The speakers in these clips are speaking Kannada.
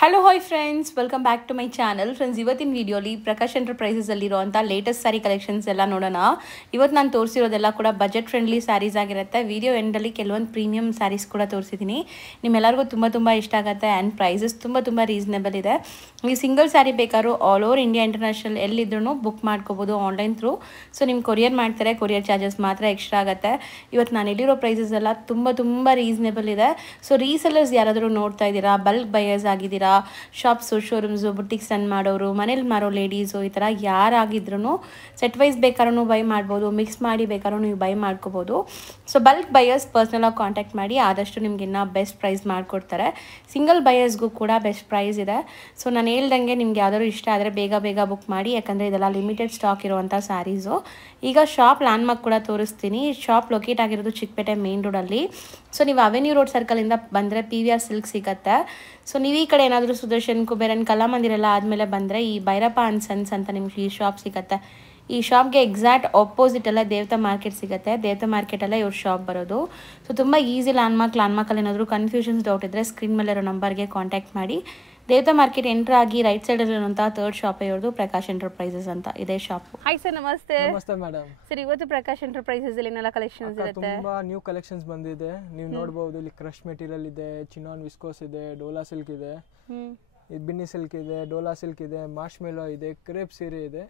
Hello hi friends, welcome back to my channel. Friends, ಇವತ್ತಿನ ವಿಡಿಯೋಲಿ ಪ್ರಕಾಶ್ ಎಂಟರ್ಪ್ರೈಸಸಲ್ಲಿರುವಂಥ ಲೇಟೆಸ್ಟ್ ಸ್ಯಾರಿ ಕಲೆಕ್ಷನ್ಸ್ ಎಲ್ಲ ನೋಡೋಣ. ಇವತ್ತು ನಾನು ತೋರಿಸಿರೋದೆಲ್ಲ ಕೂಡ ಬಜೆಟ್ ಫ್ರೆಂಡ್ಲಿ ಸ್ಯಾರೀಸ್ ಆಗಿರುತ್ತೆ. ವಿಡಿಯೋ ಎಂಡಲ್ಲಿ ಕೆಲವೊಂದು ಪ್ರೀಮಿಯಂ ಸ್ಯಾರೀಸ್ ಕೂಡ ತೋರಿಸಿದ್ದೀನಿ. ನಿಮ್ಮೆಲ್ಲರಿಗೂ ತುಂಬ ಇಷ್ಟ ಆಗುತ್ತೆ ಆ್ಯಂಡ್ ಪ್ರೈಸಸ್ ತುಂಬ ರೀಸನೇಬಲ್ ಇದೆ. ನೀವು ಸಿಂಗಲ್ ಸ್ಯಾರಿ ಬೇಕಾದ್ರೂ ಆಲ್ ಓವರ್ ಇಂಡಿಯಾ ಇಂಟರ್ನ್ಯಾಷನಲ್ ಎಲ್ಲಿದ್ರೂ ಬುಕ್ ಮಾಡ್ಕೋಬೋದು ಆನ್ಲೈನ್ ಥ್ರೂ. ಸೊ ನಿಮ್ಗೆ ಕೊರಿಯರ್ ಮಾಡ್ತಾರೆ, ಕೊರಿಯರ್ ಚಾರ್ಜಸ್ ಮಾತ್ರ ಎಕ್ಸ್ಟ್ರಾ ಆಗುತ್ತೆ. ಇವತ್ತು ನಾನು ಹೇಳಿರೋ ಪ್ರೈಸಸ್ ಎಲ್ಲ ತುಂಬ ರೀಸನೇಬಲ್ ಇದೆ. ಸೊ ರೀಸೆಲ್ಲರ್ಸ್ ಯಾರಾದರೂ ನೋಡ್ತಾ ಇದ್ದೀರಾ, ಬಲ್ಕ್ ಬಯರ್ಸ್ ಆಗಿದ್ದೀರಾ, ಶಾಪ್ಸು, ಶೋರೂಮ್ಸು, ಬುಟಿಕ್ಸ್ ರನ್ ಮಾಡೋರು, ಮನೇಲಿ ಮಾರೋ ಲೇಡೀಸು, ಈ ಥರ ಯಾರಾಗಿದ್ರೂ ಸೆಟ್ ವೈಸ್ ಬೇಕಾದ್ರೂ ಬೈ ಮಾಡ್ಬೋದು, ಮಿಕ್ಸ್ ಮಾಡಿ ಬೇಕಾದ್ರೂ ನೀವು ಬೈ ಮಾಡ್ಕೋಬೋದು. ಸೊ ಬಲ್ಕ್ ಬಯರ್ಸ್ ಪರ್ಸ್ನಲಾಗಿ ಕಾಂಟ್ಯಾಕ್ಟ್ ಮಾಡಿ, ಆದಷ್ಟು ನಿಮ್ಗೆ ಇನ್ನೂ ಬೆಸ್ಟ್ ಪ್ರೈಸ್ ಮಾಡಿಕೊಡ್ತಾರೆ. ಸಿಂಗಲ್ ಬಯರ್ಸ್ಗೂ ಕೂಡ ಬೆಸ್ಟ್ ಪ್ರೈಸ್ ಇದೆ. ಸೊ ನಾನು ಹೇಳ್ದಂಗೆ ನಿಮ್ಗೆ ಯಾವ್ದಾದ್ರು ಇಷ್ಟ ಆದರೆ ಬೇಗ ಬುಕ್ ಮಾಡಿ, ಯಾಕಂದರೆ ಇದೆಲ್ಲ ಲಿಮಿಟೆಡ್ ಸ್ಟಾಕ್ ಇರುವಂಥ ಸ್ಯಾರೀಸು. ಈಗ ಶಾಪ್ ಲ್ಯಾಂಡ್ಮಾರ್ಕ್ ಕೂಡ ತೋರಿಸ್ತೀನಿ. ಶಾಪ್ ಲೊಕೇಟ್ ಆಗಿರೋದು ಚಿಕ್ಕಪೇಟೆ ಮೇನ್ ರೋಡಲ್ಲಿ. ಸೊ ನೀವು ಅವೆನ್ಯೂ ರೋಡ್ ಸರ್ಕಲಿಂದ ಬಂದರೆ PVR ಸಿಲ್ಕ್ ಸಿಗುತ್ತೆ. ಸೊ ನೀವು ಈ ಕಡೆ ಏನಾದರೂ ಸುದರ್ಶನ್, ಕುಬೇರನ್, ಕಲಾಮಂದಿರೆಲ್ಲ ಆದಮೇಲೆ ಬಂದರೆ ಈ ಭೈರಪ್ಪ ಆ್ಯಂಡ್ ಸನ್ಸ್ ಅಂತ ನಿಮ್ಗೆ ಈ ಶಾಪ್ ಸಿಗುತ್ತೆ. ಈ ಶಾಪ್ಗೆ ಎಕ್ಸಾಕ್ಟ್ ಆಪೋಸಿಟಲ್ಲೇ ದೇವತಾ ಮಾರ್ಕೆಟ್ ಸಿಗುತ್ತೆ. ದೇವತಾ ಮಾರ್ಕೆಟಲ್ಲೇ ಇವ್ರ ಶಾಪ್ ಬರೋದು. ಸೊ ತುಂಬ ಈಸಿ ಲ್ಯಾಂಡ್ಮಾರ್ಕಲ್ಲಿ ಏನಾದರೂ ಕನ್ಫ್ಯೂಷನ್ಸ್ ಡೌಟ್ ಇದ್ದರೆ ಸ್ಕ್ರೀನ್ ಮೇಲೆ ಇರೋ ನಂಬರ್ಗೆ ಕಾಂಟ್ಯಾಕ್ಟ್ ಮಾಡಿ. ದೇವತಾ ಮಾರ್ಕೆಟ್ ಎಂಟರ್ ಆಗಿ ರೈಟ್ ಸೈಡಲ್ಲಿರುವಂಥ ಥರ್ಡ್ ಶಾಪ್ ಇರೋದು ಪ್ರಕಾಶ್ ಎಂಟರ್ಪ್ರೈಸಸ್ ಅಂತ, ಇದೇ ಶಾಪ್. ಹಾಯ್ ಸರ್, ನಮಸ್ತೆ. ನಮಸ್ತೆ ಮೇಡಮ್. ಸರ್, ಇವತ್ತು ಪ್ರಕಾಶ್ ಎಂಟರ್ಪ್ರೈಸಸ್ ಅಲ್ಲಿ ಏನೆಲ್ಲ ಕಲೆಕ್ಷನ್ಸ್ ಇರುತ್ತೆ? ತುಂಬಾ ನ್ಯೂ ಕಲೆಕ್ಷನ್ಸ್ ಬಂದಿದೆ. ನೀವು ನೋಡಬಹುದು, ಇಲ್ಲಿ ಕ್ರಶ್ ಮೆಟೀರಿಯಲ್ ಇದೆ, ಚಿನಾನ್ ವಿಸ್ಕೋಸ್ ಇದೆ, ಡೋಲಾ ಸಿಲ್ಕ್ ಇದೆ, ಬಿನ್ನಿ ಸಿಲ್ಕ್ ಇದೆ, ಡೋಲಾ ಸಿಲ್ಕ್ ಇದೆ, ಮಾರ್ಶ್ ಮೆಲೋ ಇದೆ, ಕ್ರೇಪ್ ಸೀರೆ ಇದೆ.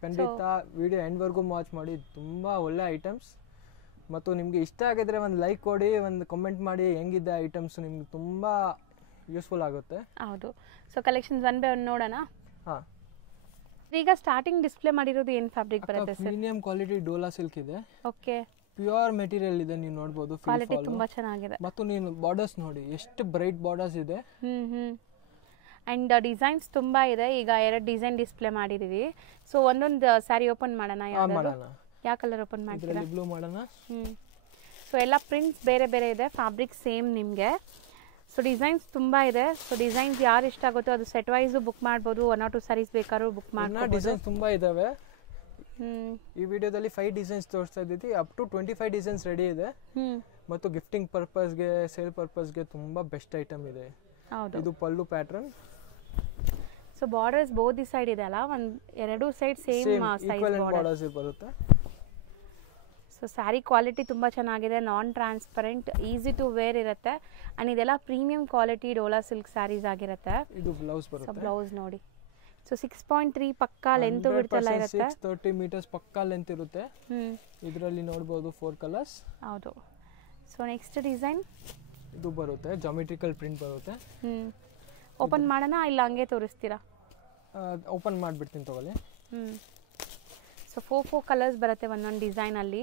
ಖಂಡಿತ ವಿಡಿಯೋ ಎಂಡ್ವರೆಗೂ ವಾಚ್ ಮಾಡಿ. ತುಂಬಾ ಒಳ್ಳೆ ಐಟಮ್ಸ್. ಮತ್ತು ನಿಮಗೆ ಇಷ್ಟ ಆಗಿದ್ರೆ ಒಂದು ಲೈಕ್ ಕೊಡಿ, ಒಂದು ಕಮೆಂಟ್ ಮಾಡಿ ಹೆಂಗಿದೆ ಐಟಮ್ಸ್, ನಿಮ್ಗೆ ತುಂಬಾ ಯೂಸ್ಫುಲ್ ಆಗುತ್ತೆ. ಹೌದು. So collections one by one ನೋಡೋಣ. ಹಾ, ಈಗ ಸ್ಟಾರ್ಟಿಂಗ್ ಡಿಸ್ಪ್ಲೇ ಮಾಡಿರೋದು ಏನು ಫ್ಯಾಬ್ರಿಕ್ ಬರುತ್ತೆ sir? Premium quality Dola silk ಇದೆ. ಓಕೆ, ಪ್ಯೂರ್ ಮೆಟೀರಿಯಲ್ ಇದೆ. ನೀವು ನೋಡಬಹುದು, ಕ್ವಾಲಿಟಿ ತುಂಬಾ ಚೆನ್ನಾಗಿದೆ. ಮತ್ತು ನೀವು ಬಾರ್ಡರ್ಸ್ ನೋಡಿ, ಎಷ್ಟು ಬ್ರೈಟ್ ಬಾರ್ಡರ್ಸ್ ಇದೆ. ಅಂಡ್ ಡಿಸೈನ್ಸ್ ತುಂಬಾ ಇದೆ. ಈಗ 2 ಡಿಸೈನ್ ಡಿಸ್ಪ್ಲೇ ಮಾಡಿದೀವಿ. ಸೊ ಒಂದೊಂದು ಸ್ಯಾರಿ ಓಪನ್ ಮಾಡೋಣ. ಯಾವ ಕಲರ್ ಓಪನ್ ಮಾಡ್ತೀರಾ? ಬ್ಲೂ ಮಾಡೋಣ. ಸೊ ಎಲ್ಲ ಪ್ರಿಂಟ್ಸ್ ಬೇರೆ ಇದೆ, ಫ್ಯಾಬ್ರಿಕ್ ಸೇಮ್ ನಿಮಗೆ. ಸೊ ಡಿಸೈನ್ಸ್ ತುಂಬಾ ಇದೆ. ಸೊ ಡಿಸೈನ್ಸ್ ಯಾರು ಇಷ್ಟ ಆಗುತ್ತೋ ಅದು ಸೆಟ್ ವೈಸ್ ಬುಕ್ ಮಾಡ್ಬೋದು. 1 or 2 ಸ್ಯಾರೀಸ್ ಬೇಕಾದ್ರೂ ಬುಕ್ ಮಾಡ್ಬೋದು. ಡಿಸೈನ್ಸ್ ತುಂಬಾ ಇದಾವೆ. ಈ ವಿಡಿಯೋದಲ್ಲಿ 5 ಡಿಸೈನ್ಸ್ ತೋರಿಸ್ತಾ ಇದ್ದೀವಿ. ಅಪ್ ಟು 25 ಡಿಸೈನ್ಸ್ ರೆಡಿ ಇದೆ. ಮತ್ತು ಗಿಫ್ಟಿಂಗ್ ಪರ್ಪಸ್ಗೆ, ಸೇಲ್ ಪರ್ಪಸ್ಗೆ ತುಂಬಾ ಬೆಸ್ಟ್ ಐಟಮ್ ಇದೆ. ಇದು pallu pattern. So borders both side ಇದೆ ಅಲ್ಲ, ಎರಡು ಸೈಡ್ ಸೇಮ್ ಸೈಜ್ ಬಾರ್ಡರ್ಸ್ ಬರುತ್ತೆ. ಸೊ ಸ್ಯಾರಿ ಕ್ವಾಲಿಟಿ ತುಂಬ ಚೆನ್ನಾಗಿದೆ, non transparent, easy to wear ಇರುತ್ತೆ. ಅಂಡ್ ಇದೆಲ್ಲ premium quality Dola silk saris ಆಗಿರುತ್ತೆ. ಇದು ಬ್ಲೌಸ್ ಬರುತ್ತೆ. ಸೊ ಬ್ಲೌಸ್ ನೋಡಿ. ಸೊ 6.3 ಪಕ್ಕಾ ಲೆಂತ್ ಬಿಡ್ತಲ್ಲ ಇರುತ್ತೆ. 630 ಮೀಟರ್ಸ್ ಪಕ್ಕಾ ಲೆಂತ್ ಇರುತ್ತೆ. ಇದರಲ್ಲಿ ನೋಡಬಹುದು 4 ಕಲರ್ಸ್. ಹೌದು. ಸೊ ನೆಕ್ಸ್ಟ್ ಡಿಸೈನ್ ಇದು ಬರುತ್ತೆ, ಜಾಮೆಟ್ರಿಕಲ್ ಪ್ರಿಂಟ್ ಬರುತ್ತೆ. ಓಪನ್ ಮಾಡೋಣ ಇಲ್ಲ ಹಂಗೆ ತೋರಿಸ್ತೀರಾ? ಓಪನ್ ಮಾಡಿಬಿಡ್ತೀನಿ, ತಗೊಳ್ಳಿ. ಸೊ 4 ಕಲರ್ಸ್ ಬರುತ್ತೆ ಒಂದೊಂದು ಡಿಸೈನಲ್ಲಿ.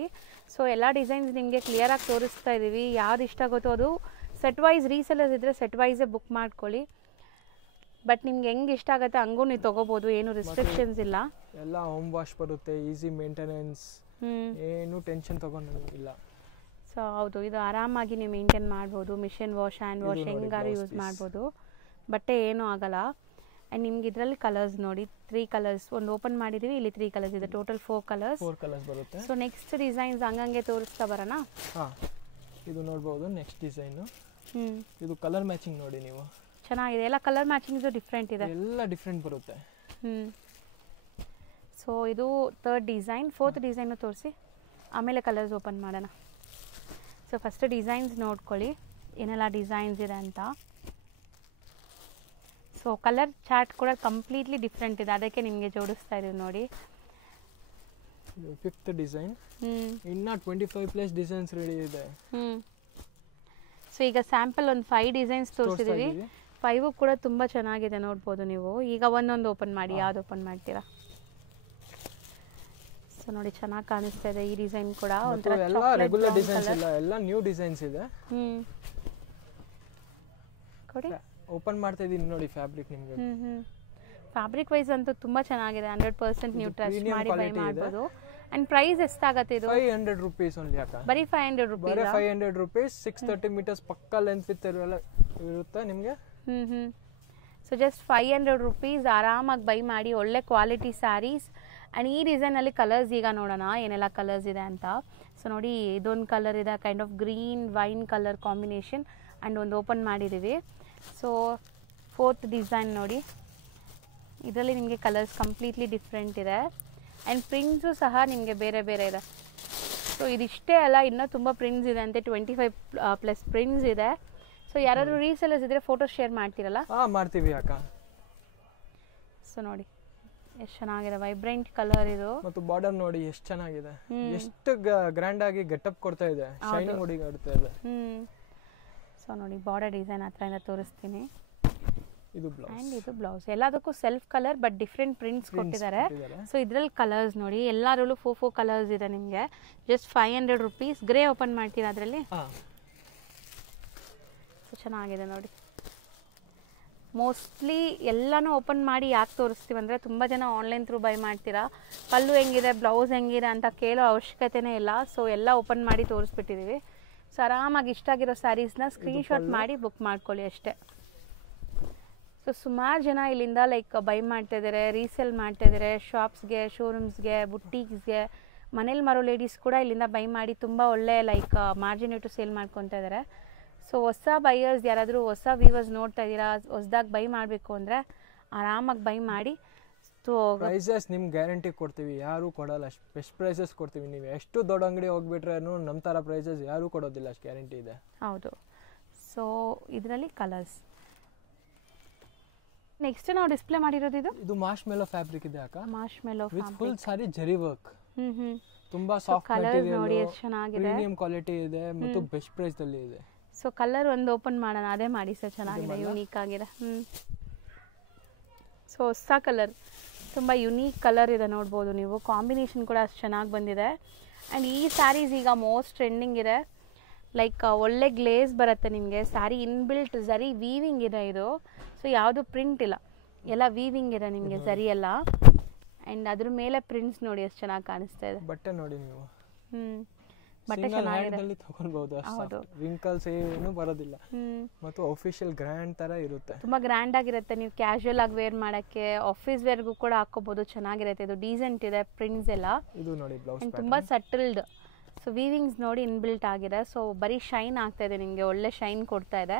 ಸೊ ಎಲ್ಲ ಡಿಸೈನ್ಸ್ ನಿಮಗೆ ಕ್ಲಿಯರಾಗಿ ತೋರಿಸ್ತಾ ಇದ್ದೀವಿ. ಯಾವ್ದು ಇಷ್ಟ ಆಗುತ್ತೋ ಅದು ಸೆಟ್ ವೈಸ್, ರೀಸೆಲ್ಲರ್ಸ್ ಇದ್ದರೆ ಸೆಟ್ ವೈಸೇ ಬುಕ್ ಮಾಡ್ಕೊಳ್ಳಿ. ಬಟ್ ನಿಮ್ಗೆ ಹೆಂಗೆ ಇಷ್ಟ ಆಗುತ್ತೆ ಹಂಗೂ ನೀವು ತೊಗೋಬೋದು, ಏನು ರಿಸ್ಟ್ರಿಕ್ಷನ್ಸ್ ಇಲ್ಲ. ಎಲ್ಲ ಹೋಮ್ ವಾಶ್ ಬರುತ್ತೆ, ಈಸಿ ಮೇಂಟೆನೆನ್ಸ್, ಏನು ಟೆನ್ಷನ್ ತಗೊಂಡಿಲ್ಲ. ಸೊ ಹೌದು, ಇದು ಆರಾಮಾಗಿ ನೀವು ಮೇಂಟೈನ್ ಮಾಡ್ಬೋದು. ಮಿಷಿನ್ ವಾಶ್, ಹ್ಯಾಂಡ್ ವಾಶ್ ಹೆಂಗಾರು ಯೂಸ್ ಮಾಡ್ಬೋದು, ಬಟ್ಟೆ ಏನೂ ಆಗಲ್ಲ. ಆ್ಯಂಡ್ ನಿಮ್ಗೆ ಇದರಲ್ಲಿ ಕಲರ್ಸ್ ನೋಡಿ, 3 ಕಲರ್ಸ್. ಒಂದು ಓಪನ್ ಮಾಡಿದ್ದೀವಿ, ಇಲ್ಲಿ 3 ಕಲರ್ಸ್ ಇದೆ. ಟೋಟಲ್ 4 ಕಲರ್ಸ್ ಬರುತ್ತೆ. ಸೊ ನೆಕ್ಸ್ಟ್ ಡಿಸೈನ್ಸ್ ಹಂಗಂಗೆ ತೋರಿಸ್ತಾ ಬರೋಣ. ಇದು ನೋಡ್ಬೋದು ನೆಕ್ಸ್ಟ್ ಡಿಸೈನು. ಇದು ಕಲರ್ ಮ್ಯಾಚಿಂಗ್ ನೋಡಿ, ನೀವು ಚೆನ್ನಾಗಿದೆ. ಎಲ್ಲ ಕಲರ್ ಮ್ಯಾಚಿಂಗ್ಸು ಡಿಫ್ರೆಂಟ್ ಇದೆ, ಎಲ್ಲ ಡಿಫ್ರೆಂಟ್ ಬರುತ್ತೆ. ಸೊ ಇದು 3rd ಡಿಸೈನ್. 4th ಡಿಸೈನು ತೋರಿಸಿ, ಆಮೇಲೆ ಕಲರ್ಸ್ ಓಪನ್ ಮಾಡೋಣ. ಸೊ ಫಸ್ಟ್ ಡಿಸೈನ್ಸ್ ನೋಡ್ಕೊಳ್ಳಿ, ಏನೆಲ್ಲ ಡಿಸೈನ್ಸ್ ಇದೆ ಅಂತ. ಸೊ ಕಲರ್ ಚಾರ್ಟ್ ಕೂಡ ಕಂಪ್ಲೀಟ್ಲಿ ಡಿಫ್ರೆಂಟ್ ಇದೆ, ಅದಕ್ಕೆ ನಿಮಗೆ ಜೋಡಿಸ್ತಾ ಇದೀವಿ ನೋಡಿ. 5th design. ಇನ್ನ 25+ ಡಿಸೈನ್ಸ್ ರೆಡಿ ಇದೆ. ಸೊ ಈಗ ಸ್ಯಾಂಪಲ್ ಒಂದು 5 ಡಿಸೈನ್ಸ್ ತೋರಿಸಿದೀವಿ. 5 ಕೂಡ ತುಂಬಾ ಚೆನ್ನಾಗಿದೆ, ನೋಡ್ಬೋದು ನೀವು. ಈಗ ಒಂದೊಂದು ಓಪನ್ ಮಾಡಿ, ಯಾವ್ದು ಓಪನ್ ಮಾಡ್ತೀರಾ? ಸೊ ನೋಡಿ, ಚೆನ್ನಾಗಿ ಕಾಣಿಸ್ತಾ ಇದೆ ಈ ಡಿಸೈನ್ ಕೂಡ. ಎಲ್ಲ ರೆಗ್ಯುಲರ್ ಡಿಸೈನ್ಸ್ ಇಲ್ಲ, ಎಲ್ಲ ನ್ಯೂ ಡಿಸೈನ್ಸ್ ಇದೆ. ಕೊಡಿ, ಓಪನ್ ಮಾಡ್ತಾ ಇದೀನಿ ನೋಡಿ. ಫ್ಯಾಬ್ರಿಕ್ ನಿಮಗೆ ಫ್ಯಾಬ್ರಿಕ್ ವೈಸ್ ಅಂತೂ ತುಂಬಾ ಚೆನ್ನಾಗಿದೆ. 100% ನೀವು ಟ್ರಸ್ಟ್ ಮಾಡಿ ಬೈ ಮಾಡಬಹುದು. ಅಂಡ್ ಪ್ರೈಸ್ ಎಷ್ಟಾಗುತ್ತೆ ಇದು? 500 ರೂಪೀಸ್ ಓನ್ಲಿ. ಬರೀ 500 ರೂಪೀಸ್. ಬರೀ 500 ರೂಪೀಸ್. 630 ಮೀಟರ್ಸ್ ಪಕ್ಕಾ ಲೆಂತ್ ವಿತ್ ಇರುತ್ತೆ ನಿಮಗೆ. ಸೊ ಜಸ್ಟ್ 500 ರೂಪೀಸ್ ಆರಾಮಾಗಿ ಬೈ ಮಾಡಿ. ಒಳ್ಳೆ ಕ್ವಾಲಿಟಿ ಸ್ಯಾರೀಸ್. ಆ್ಯಂಡ್ ಈ ಡಿಸೈನಲ್ಲಿ ಕಲರ್ಸ್ ಈಗ ನೋಡೋಣ ಏನೆಲ್ಲ ಕಲರ್ಸ್ ಇದೆ ಅಂತ. ಸೊ ನೋಡಿ, ಇದೊಂದು ಕಲರ್ ಇದೆ, kind of green wine colour combination. And ಒಂದು ಓಪನ್ ಮಾಡಿದ್ದೀವಿ. ಸೊ 4th ಡಿಸೈನ್ ನೋಡಿ. ಇದರಲ್ಲಿ ನಿಮಗೆ ಕಲರ್ಸ್ ಕಂಪ್ಲೀಟ್ಲಿ ಡಿಫ್ರೆಂಟ್ ಇದೆ ಆ್ಯಂಡ್ ಪ್ರಿಂಟ್ಸು ಸಹ ನಿಮಗೆ ಬೇರೆ ಬೇರೆ ಇದೆ. ಸೊ ಇದಿಷ್ಟೇ ಅಲ್ಲ, ಇನ್ನೂ ತುಂಬ ಪ್ರಿಂಟ್ಸ್ ಇದೆ ಅಂತೆ, 25+ ಪ್ರಿಂಟ್ಸ್ ಇದೆ. ಸೊ ಯಾರಾದರೂ ರೀಸೆಲ್ಲರ್ಸ್ ಇದ್ದರೆ ಫೋಟೋ ಶೇರ್ ಮಾಡ್ತೀರಲ್ಲ? ಮಾಡ್ತೀವಿ ಅಕ್ಕ. ಸೊ ನೋಡಿ ಎಷ್ಟು ಚೆನ್ನಾಗಿದೆ, ವೈಬ್ರೆಂಟ್ ಕಲರ್ ಇದು. ಮತ್ತು ಬಾರ್ಡರ್ ನೋಡಿ ಎಷ್ಟು ಚೆನ್ನಾಗಿದೆ, ಎಷ್ಟು ಗ್ರ್ಯಾಂಡ್ ಆಗಿ ಗೆಟಪ್ ಕೊಡ್ತಾ ಇದೆ, ಶೈನಿಂಗ್ ಹುಡುಗಿ ಆಡ್ತಾ ಇದೆ. ಸೊ ನೋಡಿ ಬಾರ್ಡರ್ ಡಿಸೈನ್ ಹತ್ರದಿಂದ ತೋರಿಸ್ತೀನಿ. ಇದು ಬ್ಲೌಸ್ ಆ್ಯಂಡ್ ಇದು ಬ್ಲೌಸ್. ಎಲ್ಲದಕ್ಕೂ self colour but different prints ಕೊಟ್ಟಿದ್ದಾರೆ. ಸೊ ಇದರಲ್ಲಿ ಕಲರ್ಸ್ ನೋಡಿ, ಎಲ್ಲರಲ್ಲೂ 4 ಕಲರ್ಸ್ ಇದೆ ನಿಮಗೆ. Just 500 rupees. ಗ್ರೇ ಓಪನ್ ಮಾಡ್ತೀರಾ ಅದರಲ್ಲಿ? ಸೊ ಚೆನ್ನಾಗಿದೆ ನೋಡಿ. ಮೋಸ್ಟ್ಲಿ ಎಲ್ಲನೂ ಓಪನ್ ಮಾಡಿ ಯಾಕೆ ತೋರಿಸ್ತೀವಿ ಅಂದರೆ, ತುಂಬ ಜನ ಆನ್ಲೈನ್ ಥ್ರೂ ಬೈ ಮಾಡ್ತೀರಾ, ಪಲ್ಲು ಹೆಂಗಿದೆ ಬ್ಲೌಸ್ ಹೆಂಗಿದೆ ಅಂತ ಕೇಳೋ ಅವಶ್ಯಕತೆನೇ ಇಲ್ಲ. ಸೊ ಎಲ್ಲ ಓಪನ್ ಮಾಡಿ ತೋರಿಸ್ಬಿಟ್ಟಿದ್ದೀವಿ. ಸೊ ಆರಾಮಾಗಿ ಇಷ್ಟ ಆಗಿರೋ ಸ್ಯಾರೀಸ್ನ ಸ್ಕ್ರೀನ್ಶಾಟ್ ಮಾಡಿ ಬುಕ್ ಮಾಡ್ಕೊಳ್ಳಿ ಅಷ್ಟೇ. ಸೊ ಸುಮಾರು ಜನ ಇಲ್ಲಿಂದ ಲೈಕ್ ಬೈ ಮಾಡ್ತಾಯಿದ್ದಾರೆ, ರೀಸೇಲ್ ಮಾಡ್ತಾಯಿದ್ದಾರೆ, ಶಾಪ್ಸ್ಗೆ, ಶೋರೂಮ್ಸ್ಗೆ, ಬುಟ್ಟೀಕ್ಸ್ಗೆ, ಮನೇಲಿ ಮಾರೋ ಲೇಡೀಸ್ ಕೂಡ ಇಲ್ಲಿಂದ ಬೈ ಮಾಡಿ ತುಂಬ ಒಳ್ಳೆ ಲೈಕ್ ಮಾರ್ಜಿನ್ ಇಟ್ಟು ಸೇಲ್ ಮಾಡ್ಕೊತಾ ಇದ್ದಾರೆ. ಸೊ ಹೊಸ ಬೈಯರ್ಸ್ ಯಾರಾದರೂ ಹೊಸ ವ್ಯೂವರ್ಸ್ ನೋಡ್ತಾ ಇದ್ದೀರಾ, ಹೊಸದಾಗಿ ಬೈ ಮಾಡಬೇಕು ಅಂದರೆ ಆರಾಮಾಗಿ ಬೈ ಮಾಡಿ. ಸೊ ಪ್ರೈಸಸ್ ನಿಮ್ಗೆ ಗ್ಯಾರಂಟಿ ಕೊಡ್ತೀವಿ, ಯಾರೂ ಕೊಡೋಲ್ಲ, ಬೆಸ್ಟ್ ಪ್ರೈಸಸ್ ಕೊಡ್ತೀವಿ. ನೀವು ಎಷ್ಟು ದೊಡ್ಡ ಅಂಗಡಿ ಹೋಗ್ಬಿಟ್ರೆ ನಮ್ಮ ಥರ ಪ್ರೈಸಸ್ ಯಾರೂ ಕೊಡೋದಿಲ್ಲ, ಅಷ್ಟು ಗ್ಯಾರಂಟಿ ಇದೆ. ಹೌದು. ಸೊ ಇದರಲ್ಲಿ ಕಲರ್ಸ್. ನೆಕ್ಸ್ಟ್ ನಾವು ಡಿಸ್ಪ್ಲೇ ಮಾಡಿರೋದು ಇದು ಮಾರ್ಶ್ ಮೆಲೋ ಫ್ಯಾಬ್ರಿಕ್ ಇದೆ ಅಕ್ಕ. ಮಾರ್ಶ್ ಮೆಲೋ ವಿತ್ ಫುಲ್ ಸಾರಿ ಜರಿ ವರ್ಕ್. ತುಂಬಾ ಸಾಫ್ಟ್ ಕಲರ್ಸ್ ನೋಡಿ ಎಷ್ಟು ಚೆನ್ನಾಗಿದೆ, ಪ್ರೀಮಿಯಂ ಕ್ವಾಲಿಟಿ ಇದೆ ಮತ್ತು ಬೆಸ್ಟ್ ಪ್ರೈಸ್ ಅಲ್ಲಿ ಇದೆ. ಸೊ ಕಲರ್ ಒಂದು ಓಪನ್ ಮಾಡೋಣ, ಅದೇ ಮಾಡಿ ಸರ್, ಚೆನ್ನಾಗಿದೆ, ಯುನೀಕ್ ಆಗಿದೆ. ಸೊ ಹೊಸ ಕಲರ್, ತುಂಬ ಯುನೀಕ್ ಕಲರ್ ಇದೆ ನೋಡ್ಬೋದು ನೀವು. ಕಾಂಬಿನೇಷನ್ ಕೂಡ ಅಷ್ಟು ಚೆನ್ನಾಗಿ ಬಂದಿದೆ. ಆ್ಯಂಡ್ ಈ ಸ್ಯಾರೀಸ್ ಈಗ ಮೋಸ್ಟ್ ಟ್ರೆಂಡಿಂಗ್ ಇದೆ. ಲೈಕ್ ಒಳ್ಳೆ ಗ್ಲೇಸ್ ಬರುತ್ತೆ ನಿಮಗೆ. ಸ್ಯಾರಿ ಇನ್ಬಿಲ್ಟ್ ಝರಿ ವೀವಿಂಗ್ ಇದೆ ಇದು. ಸೊ ಯಾವುದು ಪ್ರಿಂಟ್ ಇಲ್ಲ, ಎಲ್ಲ ವೀವಿಂಗ್ ಇದೆ ನಿಮಗೆ ಝರಿ ಎಲ್ಲ. ಆ್ಯಂಡ್ ಅದ್ರ ಮೇಲೆ ಪ್ರಿಂಟ್ಸ್ ನೋಡಿ ಎಷ್ಟು ಚೆನ್ನಾಗಿ ಕಾಣಿಸ್ತಾ ಇದೆ. ಬಟ್ಟೆ ನೋಡಿ ನೀವು, ಬಟ್ಟೆ ಚೆನ್ನಾಗಿದೆ, ತಗೊಳ್ಬಹುದು. ಹೌದು, ರಿಂಕಲ್ಸ್ ಏನು ಬರೋದಿಲ್ಲ ಮತ್ತು ಅಫಿಷಿಯಲ್ ಗ್ರ್ಯಾಂಡ್ ತರ ಇರುತ್ತೆ. ತುಂಬಾ ಗ್ರ್ಯಾಂಡ್ ಆಗಿರುತ್ತೆ. ನೀವು ಕ್ಯಾಶುಯಲ್ ಆಗಿ ವೇರ್ ಮಾಡಕ್ಕೆ, ಆಫೀಸ್ ವೇರ್ಗೂ ಕೂಡ ಹಾಕೋಬಹುದು, ಚೆನ್ನಾಗಿರುತ್ತೆ. ಇದು ಡೀಸೆಂಟ್ ಇದೆ ಪ್ರಿಂಟ್ಸ್ ಎಲ್ಲ. ಇದು ನೋಡಿ ಬ್ಲೌಸ್ ತುಂಬಾ ಸಟಲ್ಡ್. ಸೊ ವೀವಿಂಗ್ಸ್ ನೋಡಿ ಇನ್ಬಿಲ್ಟ್ ಆಗಿದೆ. ಸೊ ಬರೀ ಶೈನ್ ಆಗ್ತಾ ಇದೆ ನಿಮಗೆ, ಒಳ್ಳೆ ಶೈನ್ ಕೊಡ್ತಾ ಇದೆ.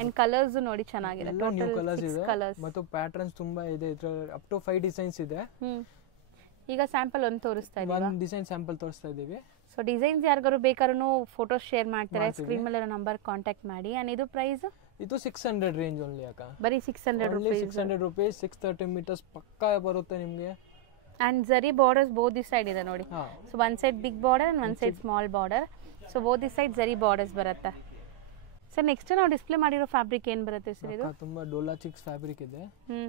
ಅಂಡ್ ಕಲರ್ಸ್ ನೋಡಿ ಚೆನ್ನಾಗಿದೆ, ನ್ಯೂ ಕಲರ್ಸ್ ಇದೆ ಮತ್ತು ಪ್ಯಾಟರ್ನ್ಸ್ ತುಂಬಾ ಇದೆ. ಇದರಲ್ಲಿ ಅಪ್ ಟು 5 ಡಿಸೈನ್ಸ್ ಇದೆ. ಈಗ ಸ್ಯಾಂಪಲ್ ಒಂದು ತೋರಿಸ್ತಾ ಇದ್ದೀವಿ, ಒಂದು ಡಿಸೈನ್ ಸ್ಯಾಂಪಲ್ ತೋರಿಸ್ತಾ ಇದ್ದೀವಿ. ಸೊ ಡಿಸೈನ್ಸ್ ಯಾರಿಗಾರು ಬೇಕಾದ್ರೂ ಫೋಟೋಸ್ ಶೇರ್ ಮಾಡ್ತಾರೆ, ಸ್ಕ್ರೀನ್ ಮೇಲೆ ನಂಬರ್ ಕಾಂಟ್ಯಾಕ್ಟ್ ಮಾಡಿ. ಅಂಡ್ ಇದು ಪ್ರೈಸ್ ಇದು 600 ರೇಂಜ್ ಓನ್ಲಿ ಅಕ್ಕ. ಬರೀ 600 rupees. 600 rupees, 630 meters ಪಕ್ಕಾ ಬರುತ್ತೆ ನಿಮಗೆ. And zari borders both the side ಇದೆ ನೋಡಿ. So one side big border and one side small border. So both the side zari borders ಬರುತ್ತೆ. ಸರ್ ನೆಕ್ಸ್ಟ್ ನಾವು ಡಿಸ್ಪ್ಲೇ ಮಾಡಿರೋ ಫ್ಯಾಬ್ರಿಕ್ ಏನು ಬರುತ್ತೆ ಸರ್? ಇದು ತುಂಬಾ ಡೋಲಾ ಚಿಕ್ಸ್ ಫ್ಯಾಬ್ರಿಕ್ ಇದೆ,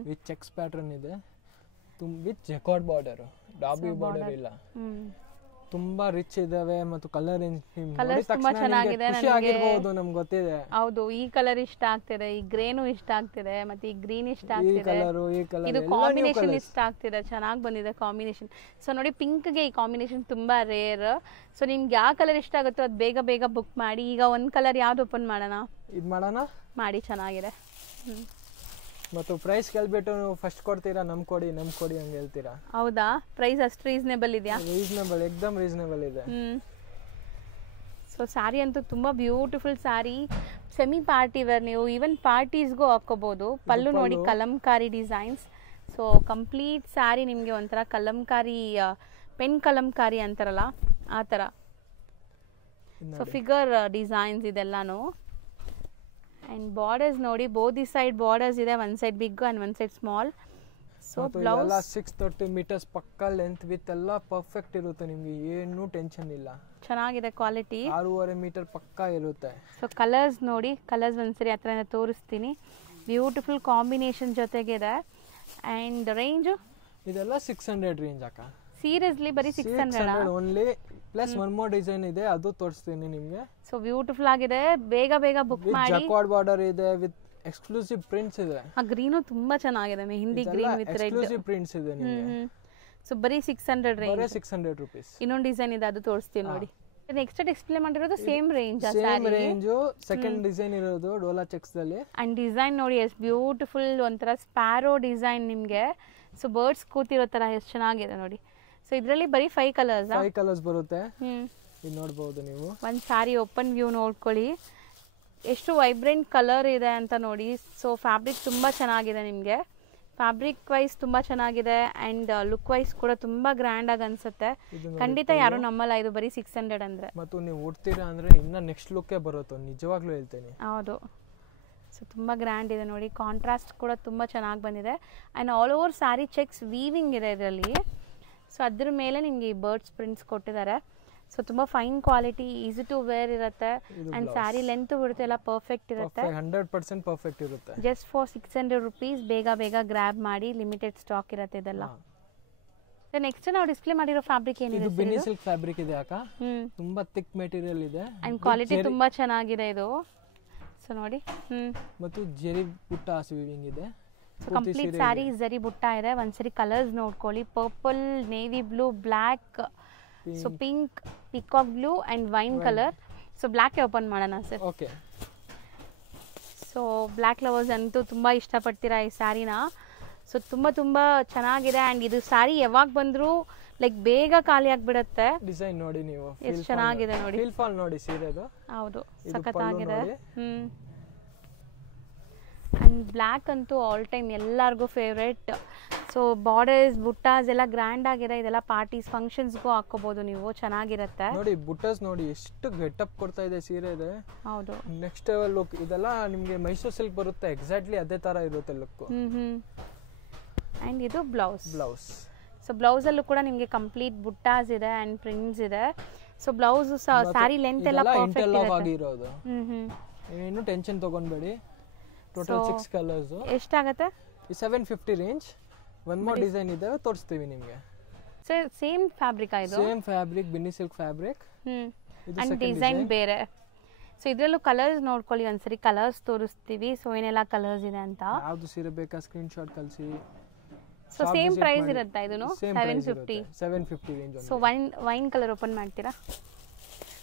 ವಿತ್ ಚೆಕ್ಸ್ ಪ್ಯಾಟರ್ನ್ ಇದೆ, with jacquard border, dobby border ಇಲ್ಲ. ತುಂಬಾ ರಿಚ್ ಇದಾವೆ ಮತ್ತು ಕಲರ್ ತುಂಬಾ ಚೆನ್ನಾಗಿದೆ. ನಮ್ಗೆ ಗೊತ್ತಿದೆ. ಹೌದು, ಈ ಕಲರ್ ಇಷ್ಟ ಆಗ್ತಿದೆ, ಈ ಗ್ರೇನು ಇಷ್ಟ ಆಗ್ತಿದೆ, ಮತ್ತೆ ಈ ಗ್ರೀನ್ ಇಷ್ಟ ಆಗ್ತಿದೆ, ಇದು ಕಾಂಬಿನೇಷನ್ ಇಷ್ಟ ಆಗ್ತಿದೆ, ಚೆನ್ನಾಗಿ ಬಂದಿದೆ ಕಾಂಬಿನೇಷನ್. ಸೊ ನೋಡಿ ಪಿಂಕ್ ಗೆ ಈ ಕಾಂಬಿನೇಷನ್ ತುಂಬಾ ರೇರ್. ಸೊ ನಿಮ್ಗೆ ಯಾವ ಕಲರ್ ಇಷ್ಟ ಆಗುತ್ತೋ ಅದು ಬೇಗ ಬೇಗ ಬುಕ್ ಮಾಡಿ. ಈಗ ಒಂದ್ ಕಲರ್ ಯಾವ್ದು ಓಪನ್ ಮಾಡೋಣ? ಇದು ಮಾಡೋಣ ಮಾಡಿ, ಚೆನ್ನಾಗಿದೆ. ಮತ್ತು ಪ್ರೈಸ್ ಕೇಳ್ಬಿಟ್ಟು ನೀವು ಫಸ್ಟ್ ಕೊಡ್ತೀರಾ, ನಮ್ ಕೊಡಿ ಹಂಗ ಹೇಳ್ತೀರಾ? ಹೌದಾ? ಪ್ರೈಸ್ ಅಷ್ಟು ರೀಸನೇಬಲ್ ಇದೆಯಾ? ರೀಸನೇಬಲ್, ಎಕ್ದಮ್ ರೀಸನೇಬಲ್ ಇದೆ. ಸೊ ಸ್ಯಾರಿ ಅಂತೂ ತುಂಬಾ beautiful sari, semi party wear, ನೀವು ಈವನ್ ಪಾರ್ಟೀಸ್ಗೂ ಹಾಕೋಬಹುದು. ಪಲ್ಲು ನೋಡಿ Kalamkari designs. So complete sari ನಿಮಗೆ ಒಂಥರ ಕಲಂಕಾರಿ, ಪೆನ್ ಕಲಂಕಾರಿ ಅಂತಾರಲ್ಲ ಆ ಥರ. ಸೊ ಫಿಗರ್ ಡಿಸೈನ್ಸ್ ಇದೆಲ್ಲಾನು. ಅಂಡ್ ಬಾರ್ಡರ್ಸ್ ನೋಡಿ, ಬೋತ್ ದಿ ಸೈಡ್ ಬಾರ್ಡರ್ಸ್ ಇದೆ, one side big and one side small. So blouse 630 meters ಪಕ್ಕಾ ಲೆಂತ್ ವಿತ್ ಎಲ್ಲ ಪರ್ಫೆಕ್ಟ್ ಇರುತ್ತೆ, ನಿಮ್ಗೆ ಏನು ಟೆನ್ಷನ್ ಇಲ್ಲ. ಚೆನ್ನಾಗಿದೆ ಕ್ವಾಲಿಟಿ, 6.5 ಮೀಟರ್ ಪಕ್ಕಾ ಇರುತ್ತೆ. ಸೊ ಕಲರ್ಸ್ ನೋಡಿ, ಕಲರ್ಸ್ ಒಂದ್ಸರಿ ಹತ್ರ ತೋರಿಸ್ತೀನಿ. ಬ್ಯೂಟಿಫುಲ್ ಕಾಂಬಿನೇಷನ್ ಜೊತೆಗಿದೆ. ಅಂಡ್ ರೇಂಜ್ ಇದೆಲ್ಲ 600 ರೇಂಜ್ ಅಕ್ಕ. ಸೀರಿಯಸ್ಲಿ ಬರೀ 600 only. Plus one more design ಇದೆ, ಅದು ತೋರಿಸ್ತೀನಿ ನಿಮಗೆ. ಸೊ ಬ್ಯೂಟಿಫುಲ್ ಆಗಿದೆ, ಬೇಗ ಬೇಗ ಬುಕ್ ಮಾಡಿ. ಜಕಾರ್ಡ್ ಬಾರ್ಡರ್ ಇದೆ, ವಿತ್ ಎಕ್ಸ್ಕ್ಲೂಸಿವ್ ಪ್ರಿಂಟ್ಸ್ ಇದೆ. ಆ ಗ್ರೀನು ತುಂಬಾ ಚೆನ್ನಾಗಿದೆ, mehndi green with red exclusive prints ಇದೆ ನಿಮಗೆ. ಸೊ ಬರೀ 600 ರೇಂಜ್. ಬರೀ 600 rupees. ಇನ್ನೊಂದು ಡಿಸೈನ್ ಇದೆ, ಅದು ತೋರಿಸ್ತೀನಿ ನೋಡಿ. ನೆಕ್ಸ್ಟ್ ಡಿಸ್ಪ್ಲೇ ಮಾಡಿರೋದು same range, same range. Second design ಇರೋದು ಡೋಲಾ ಚೆಕ್ಸ್ ದಲ್ಲಿ. ಅಂಡ್ ಡಿಸೈನ್ ನೋಡಿ ಎಷ್ಟು ಬ್ಯೂಟಿಫುಲ್, ಒಂಥರ ಸ್ಪ್ಯಾರೋ ಡಿಸೈನ್ ನಿಮಗೆ. ಸೊ ಬರ್ಡ್ಸ್ ಕೂತಿರೋ ತರ ಎಷ್ಟು ಚೆನ್ನಾಗಿದೆ ನೋಡಿ. ಸೊ ಇದರಲ್ಲಿ ಬರೀ 5 ಕಲರ್ಸ್ ಬರುತ್ತೆ. ಇದು ನೋಡಬಹುದು ನೀವು. ಒಂದು ಸಾರಿ ಓಪನ್ ವ್ಯೂ ನೋಡ್ಕೊಳ್ಳಿ. ಎಷ್ಟು ವೈಬ್ರೆಂಟ್ ಕಲರ್ ಇದೆ ಅಂತ ನೋಡಿ. ಸೊ ಫ್ಯಾಬ್ರಿಕ್ ತುಂಬ ಚೆನ್ನಾಗಿದೆ ನಿಮಗೆ. ಫ್ಯಾಬ್ರಿಕ್ ವೈಸ್ ತುಂಬ ಚೆನ್ನಾಗಿದೆ ಆ್ಯಂಡ್ ಲುಕ್ ವೈಸ್ ಕೂಡ ತುಂಬ ಗ್ರ್ಯಾಂಡಾಗಿ ಅನಿಸುತ್ತೆ. ಖಂಡಿತ ಯಾರು ನಮ್ಮಲ್ಲ, ಇದು ಬರೀ 600 ಅಂದರೆ. ಮತ್ತು ನೀವು ಉಡ್ತೀರಾ ಅಂದರೆ ಇನ್ನೂ ನೆಕ್ಸ್ಟ್ ಲುಕ್ಕೇ ಬರುತ್ತೆ, ನಿಜವಾಗ್ಲೂ ಹೇಳ್ತೇನೆ. ಹೌದು. ಸೊ ತುಂಬ ಗ್ರ್ಯಾಂಡ್ ಇದೆ ನೋಡಿ. ಕಾಂಟ್ರಾಸ್ಟ್ ಕೂಡ ತುಂಬ ಚೆನ್ನಾಗಿ ಬಂದಿದೆ and all over saree checks weaving ಇದೆ ಇದರಲ್ಲಿ. ಸೊ ಅದ್ರ ಮೇಲೆ ನಿಮಗೆ ಈ ಬರ್ಡ್ಸ್ ಪ್ರಿಂಟ್ಸ್ ಕೊಟ್ಟಿದ್ದಾರೆ. ಸೊ ತುಂಬ fine quality, easy to wear ಇರುತ್ತೆ ಆ್ಯಂಡ್ ಸ್ಯಾರಿ ಲೆಂತ್ ಬಿಡುತ್ತೆ ಎಲ್ಲ ಪರ್ಫೆಕ್ಟ್ ಇರುತ್ತೆ. 100% ಪರ್ಫೆಕ್ಟ್ ಇರುತ್ತೆ. Just for 600 rupees. ಬೇಗ ಗ್ರ್ಯಾಬ್ ಮಾಡಿ, ಲಿಮಿಟೆಡ್ ಸ್ಟಾಕ್ ಇರುತ್ತೆ ಇದೆಲ್ಲ. ನೆಕ್ಸ್ಟ್ ನಾವು ಡಿಸ್ಪ್ಲೇ ಮಾಡಿರೋ ಫ್ಯಾಬ್ರಿಕ್ ಏನಿದೆ? ಇದು ಬೆನ್ನಿ ಸಿಲ್ಕ್ ಫ್ಯಾಬ್ರಿಕ್ ಇದೆ ಅಕ್ಕ. ತುಂಬಾ ಥಿಕ್ ಮೆಟೀರಿಯಲ್ ಇದೆ ಆ್ಯಂಡ್ ಕ್ವಾಲಿಟಿ ತುಂಬಾ ಚೆನ್ನಾಗಿದೆ ಇದು. ಸೊ ನೋಡಿ. ಮತ್ತು ಜರಿ ಬುಟ್ಟ ವೀವಿಂಗ್ ಇದೆ. ಕಂಪ್ಲೀಟ್ ಸ್ಯಾರಿ ಜರಿ ಬುಟ್ಟ ಇದೆ. ಒಂದ್ಸರಿ ಕಲರ್ಸ್ ನೋಡ್ಕೊಳ್ಳಿ. Purple, navy blue, black, so pink, peacock blue and wine colour. So black open ಮಾಡೋಣ sir. Okay. So black lovers ಅಂತೂ ತುಂಬ ಇಷ್ಟಪಡ್ತೀರಾ ಈ ಸ್ಯಾರಿನ. ಸೊ ತುಂಬ ಚೆನ್ನಾಗಿದೆ ಆ್ಯಂಡ್ ಇದು ಸ್ಯಾರಿ ಯಾವಾಗ ಬಂದರೂ ಲೈಕ್ ಬೇಗ ಖಾಲಿ ಆಗಿಬಿಡುತ್ತೆ. ಡಿಸೈನ್ ನೋಡಿ ನೀವು, ಎಷ್ಟು ಚೆನ್ನಾಗಿದೆ ನೋಡಿ. ಫೀಲ್ ಫಾಲ್ ನೋಡಿ ಸೀರೆದು. ಹೌದು, ಸಖತ್ತಾಗಿದೆ. ಆ್ಯಂಡ್ ಬ್ಲ್ಯಾಕ್ ಅಂತೂ ಆಲ್ ಟೈಮ್ ಎಲ್ಲರಿಗೂ ಫೇವ್ರೇಟ್. ಸೊ ಬಾರ್ಡರ್ಸ್, ಬುಟ್ಟಾಸ್ ಎಲ್ಲ ಗ್ರ್ಯಾಂಡ್ ಆಗಿದೆ. ಇದೆಲ್ಲ ಪಾರ್ಟೀಸ್, ಫಂಕ್ಷನ್ಸ್ಗೂ ಹಾಕೋಬಹುದು ನೀವು, ಚೆನ್ನಾಗಿರುತ್ತೆ ನೋಡಿ. ಬುಟ್ಟಾಸ್ ನೋಡಿ ಎಷ್ಟು ಗೆಟಪ್ ಕೊಡ್ತಾ ಇದೆ ಸೀರೆ ಇದೆ. ಹೌದು, ನೆಕ್ಸ್ಟ್ ಲುಕ್. ಇದೆಲ್ಲ ನಿಮಗೆ ಮೈಸೂರು ಸಿಲ್ಕ್ ಬರುತ್ತೆ, ಎಕ್ಸಾಕ್ಟ್ಲಿ ಅದೇ ತರ ಇರುತ್ತೆ ಲುಕ್. ಆ್ಯಂಡ್ ಇದು ಬ್ಲೌಸ್. ಸೊ ಬ್ಲೌಸಲ್ಲೂ ಕೂಡ ನಿಮಗೆ ಕಂಪ್ಲೀಟ್ ಬುಟ್ಟಾಸ್ ಇದೆ ಆ್ಯಂಡ್ ಪ್ರಿಂಟ್ಸ್ ಇದೆ. ಸೊ ಬ್ಲೌಸ್ ಸ್ಯಾರಿ ಲೆಂತ್ ಎಲ್ಲ ಪರ್ಫೆಕ್ಟ್ ಆಗಿರೋದು. ಏನು ಟೆನ್ಷನ್ ತಗೊಂಡ್ಬೇಡಿ. Total 6 colours. ಎಷ್ಟಾಗುತ್ತೆ? 750 ರೇಂಜ್. ಒನ್ ಮೋರ್ ಡಿಸೈನ್ ಇದೆ, ತೋರಿಸ್ತೀವಿ ನಿಮಗೆ. ಸೇಮ್ ಫ್ಯಾಬ್ರಿಕ್ ಇದು? Same fabric, Benny silk fabric. And design ಬೇರೆ. ಸೊ ಇದರಲ್ಲೂ ಕಲರ್ಸ್ ನೋಡ್ಕೊಳ್ಳಿ ಒಂದ್ಸರಿ, ಕಲರ್ಸ್ ತೋರಿಸ್ತೀವಿ. ಸೊ ಏನೆಲ್ಲ ಕಲರ್ಸ್ ಇದೆ ಅಂತ. ಯಾವುದು ಸೀರೆ ಬೇಕಾ ಸ್ಕ್ರೀನ್ ಶಾಟ್ ಕಳಿಸಿ. ಸೊ ಸೇಮ್ ಪ್ರೈಸ್ ಇರುತ್ತೆ ಇದನ್ನು? 750 range. So wine colour open ಮಾಡ್ತೀರಾ?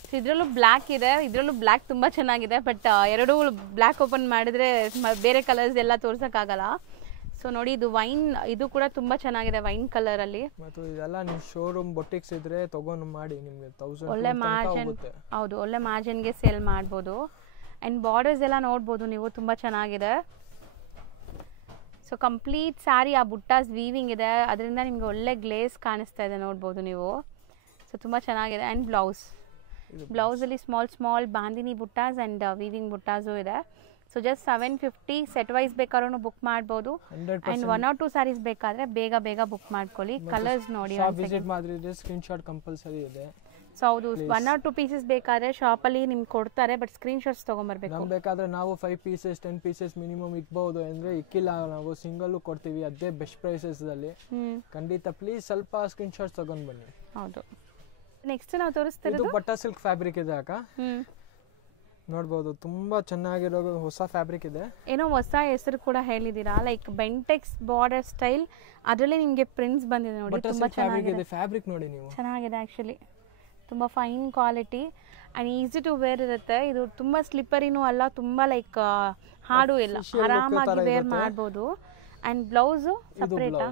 ಸೊ ಇದರಲ್ಲೂ ಬ್ಲ್ಯಾಕ್ ಇದೆ. ಇದರಲ್ಲೂ ಬ್ಲ್ಯಾಕ್ ತುಂಬ ಚೆನ್ನಾಗಿದೆ, ಬಟ್ ಎರಡೂ ಬ್ಲ್ಯಾಕ್ ಓಪನ್ ಮಾಡಿದ್ರೆ ಬೇರೆ ಕಲರ್ಸ್ ಎಲ್ಲ ತೋರ್ಸೋಕ್ಕಾಗಲ್ಲ. ಸೊ ನೋಡಿ, ಇದು ವೈನ್, ಇದು ಕೂಡ ತುಂಬ ಚೆನ್ನಾಗಿದೆ ವೈನ್ ಕಲರಲ್ಲಿ. ಮತ್ತು ಇದೆಲ್ಲ ನಿಮ್ಮ ಶೋರೂಮ್ ಬೊಟಿಕ್ಸ್ ಇದ್ರೆ ತಗೊಂಡು ಮಾಡಿ ನಿಮಗೆ 1000 ಒಳ್ಳೆ ಮಾರ್ಜಿನ್. ಹೌದು, ಒಳ್ಳೆ ಮಾರ್ಜಿನ್ಗೆ ಸೇಲ್ ಮಾಡ್ಬೋದು. ಆ್ಯಂಡ್ ಬಾರ್ಡರ್ಸ್ ಎಲ್ಲ ನೋಡ್ಬೋದು ನೀವು, ತುಂಬ ಚೆನ್ನಾಗಿದೆ. ಸೊ ಕಂಪ್ಲೀಟ್ ಸ್ಯಾರಿ ಆ ಬುಟ್ಟಾಸ್ ವೀವಿಂಗ್ ಇದೆ, ಅದರಿಂದ ನಿಮಗೆ ಒಳ್ಳೆ ಗ್ಲೇಸ್ ಕಾಣಿಸ್ತಾ ಇದೆ, ನೋಡ್ಬೋದು ನೀವು. ಸೊ ತುಂಬ ಚೆನ್ನಾಗಿದೆ. ಆ್ಯಂಡ್ ಬ್ಲೌಸಲ್ಲಿ small bandhani buttas and weaving buttas ಇದೆ. So just 750. ಸೆಟ್ ವೈಸ್ ಬೇಕಾದ್ರೂ ಬುಕ್ ಮಾಡ್ಬೋದು. ಆ್ಯಂಡ್ 1 or 2 ಸ್ಯಾರೀಸ್ ಬೇಕಾದರೆ ಬೇಗ ಬುಕ್ ಮಾಡ್ಕೊಳ್ಳಿ. ಕಲರ್ಸ್ ನೋಡಿ, ಸ್ಕ್ರೀನ್ ಶಾಟ್ ಕಂಪಲ್ಸರಿ ಇದೆ. ಸೊ ಹೌದು, 1 or 2 ಪೀಸಸ್ ಬೇಕಾದರೆ ಶಾಪಲ್ಲಿ ನಿಮ್ಗೆ ಕೊಡ್ತಾರೆ, ಬಟ್ ಸ್ಕ್ರೀನ್ ಶಾಟ್ಸ್ ತೊಗೊಂಬರ್ಬೇಕು. ಬೇಕಾದ್ರೆ ನಾವು 5 ಪೀಸಸ್ 10 ಪೀಸಸ್ ಮಿನಿಮಮ್ ಇಕ್ಬಹುದು. ಅಂದರೆ ಇಕ್ಕಿಲ್ಲ, ನಾವು ಸಿಂಗಲ್ಲು ಕೊಡ್ತೀವಿ, ಅದೇ ಬೆಸ್ಟ್ ಪ್ರೈಸಸ್ದಲ್ಲಿ. ಖಂಡಿತ ಪ್ಲೀಸ್ ಸ್ವಲ್ಪ ಸ್ಕ್ರೀನ್ ಶಾಟ್ಸ್ ತಗೊಂಡು ಬನ್ನಿ. ಹೌದು. ನೆಕ್ಸ್ಟ್ ನಾವು ತೋರಿಸ್ತಿರೋದು ಬಟ್ಟಾ ಸಿಲ್ಕ್ ಫ್ಯಾಬ್ರಿಕ್ ಇದೆ ಅಕ್ಕ. ನೋಡ್ಬೋದು, ತುಂಬಾ ಚೆನ್ನಾಗಿರೋ ಹೊಸ ಫ್ಯಾಬ್ರಿಕ್ ಇದೆ. ಏನೋ ಹೊಸ ಹೆಸರು ಕೂಡ ಹೇಳಿದೀರಾ, ಲೈಕ್ ಬೆಂಟೆಕ್ಸ್ ಬಾರ್ಡರ್ ಸ್ಟೈಲ್. ಅದರಲ್ಲಿ ನಿಮಗೆ ಪ್ರಿಂಟ್ಸ್ ಬಂದಿದೆ ನೋಡಿ, ತುಂಬಾ ಚೆನ್ನಾಗಿದೆ. ಫ್ಯಾಬ್ರಿಕ್ ನೋಡಿ ನೀವು, ಚೆನ್ನಾಗಿದೆ ಆಕ್ಚುಲಿ. ತುಂಬ fine quality and easy to wear ಇರುತ್ತೆ. ಇದು ತುಂಬ ಸ್ಲಿಪ್ಪರಿನೂ ಅಲ್ಲ, ತುಂಬ ಲೈಕ್ ಹಾಡು ಇಲ್ಲ, ಆರಾಮಾಗಿ ವೇರ್ ಮಾಡ್ಬೋದು. And blouse ಸಪ್ರೇಟಾ?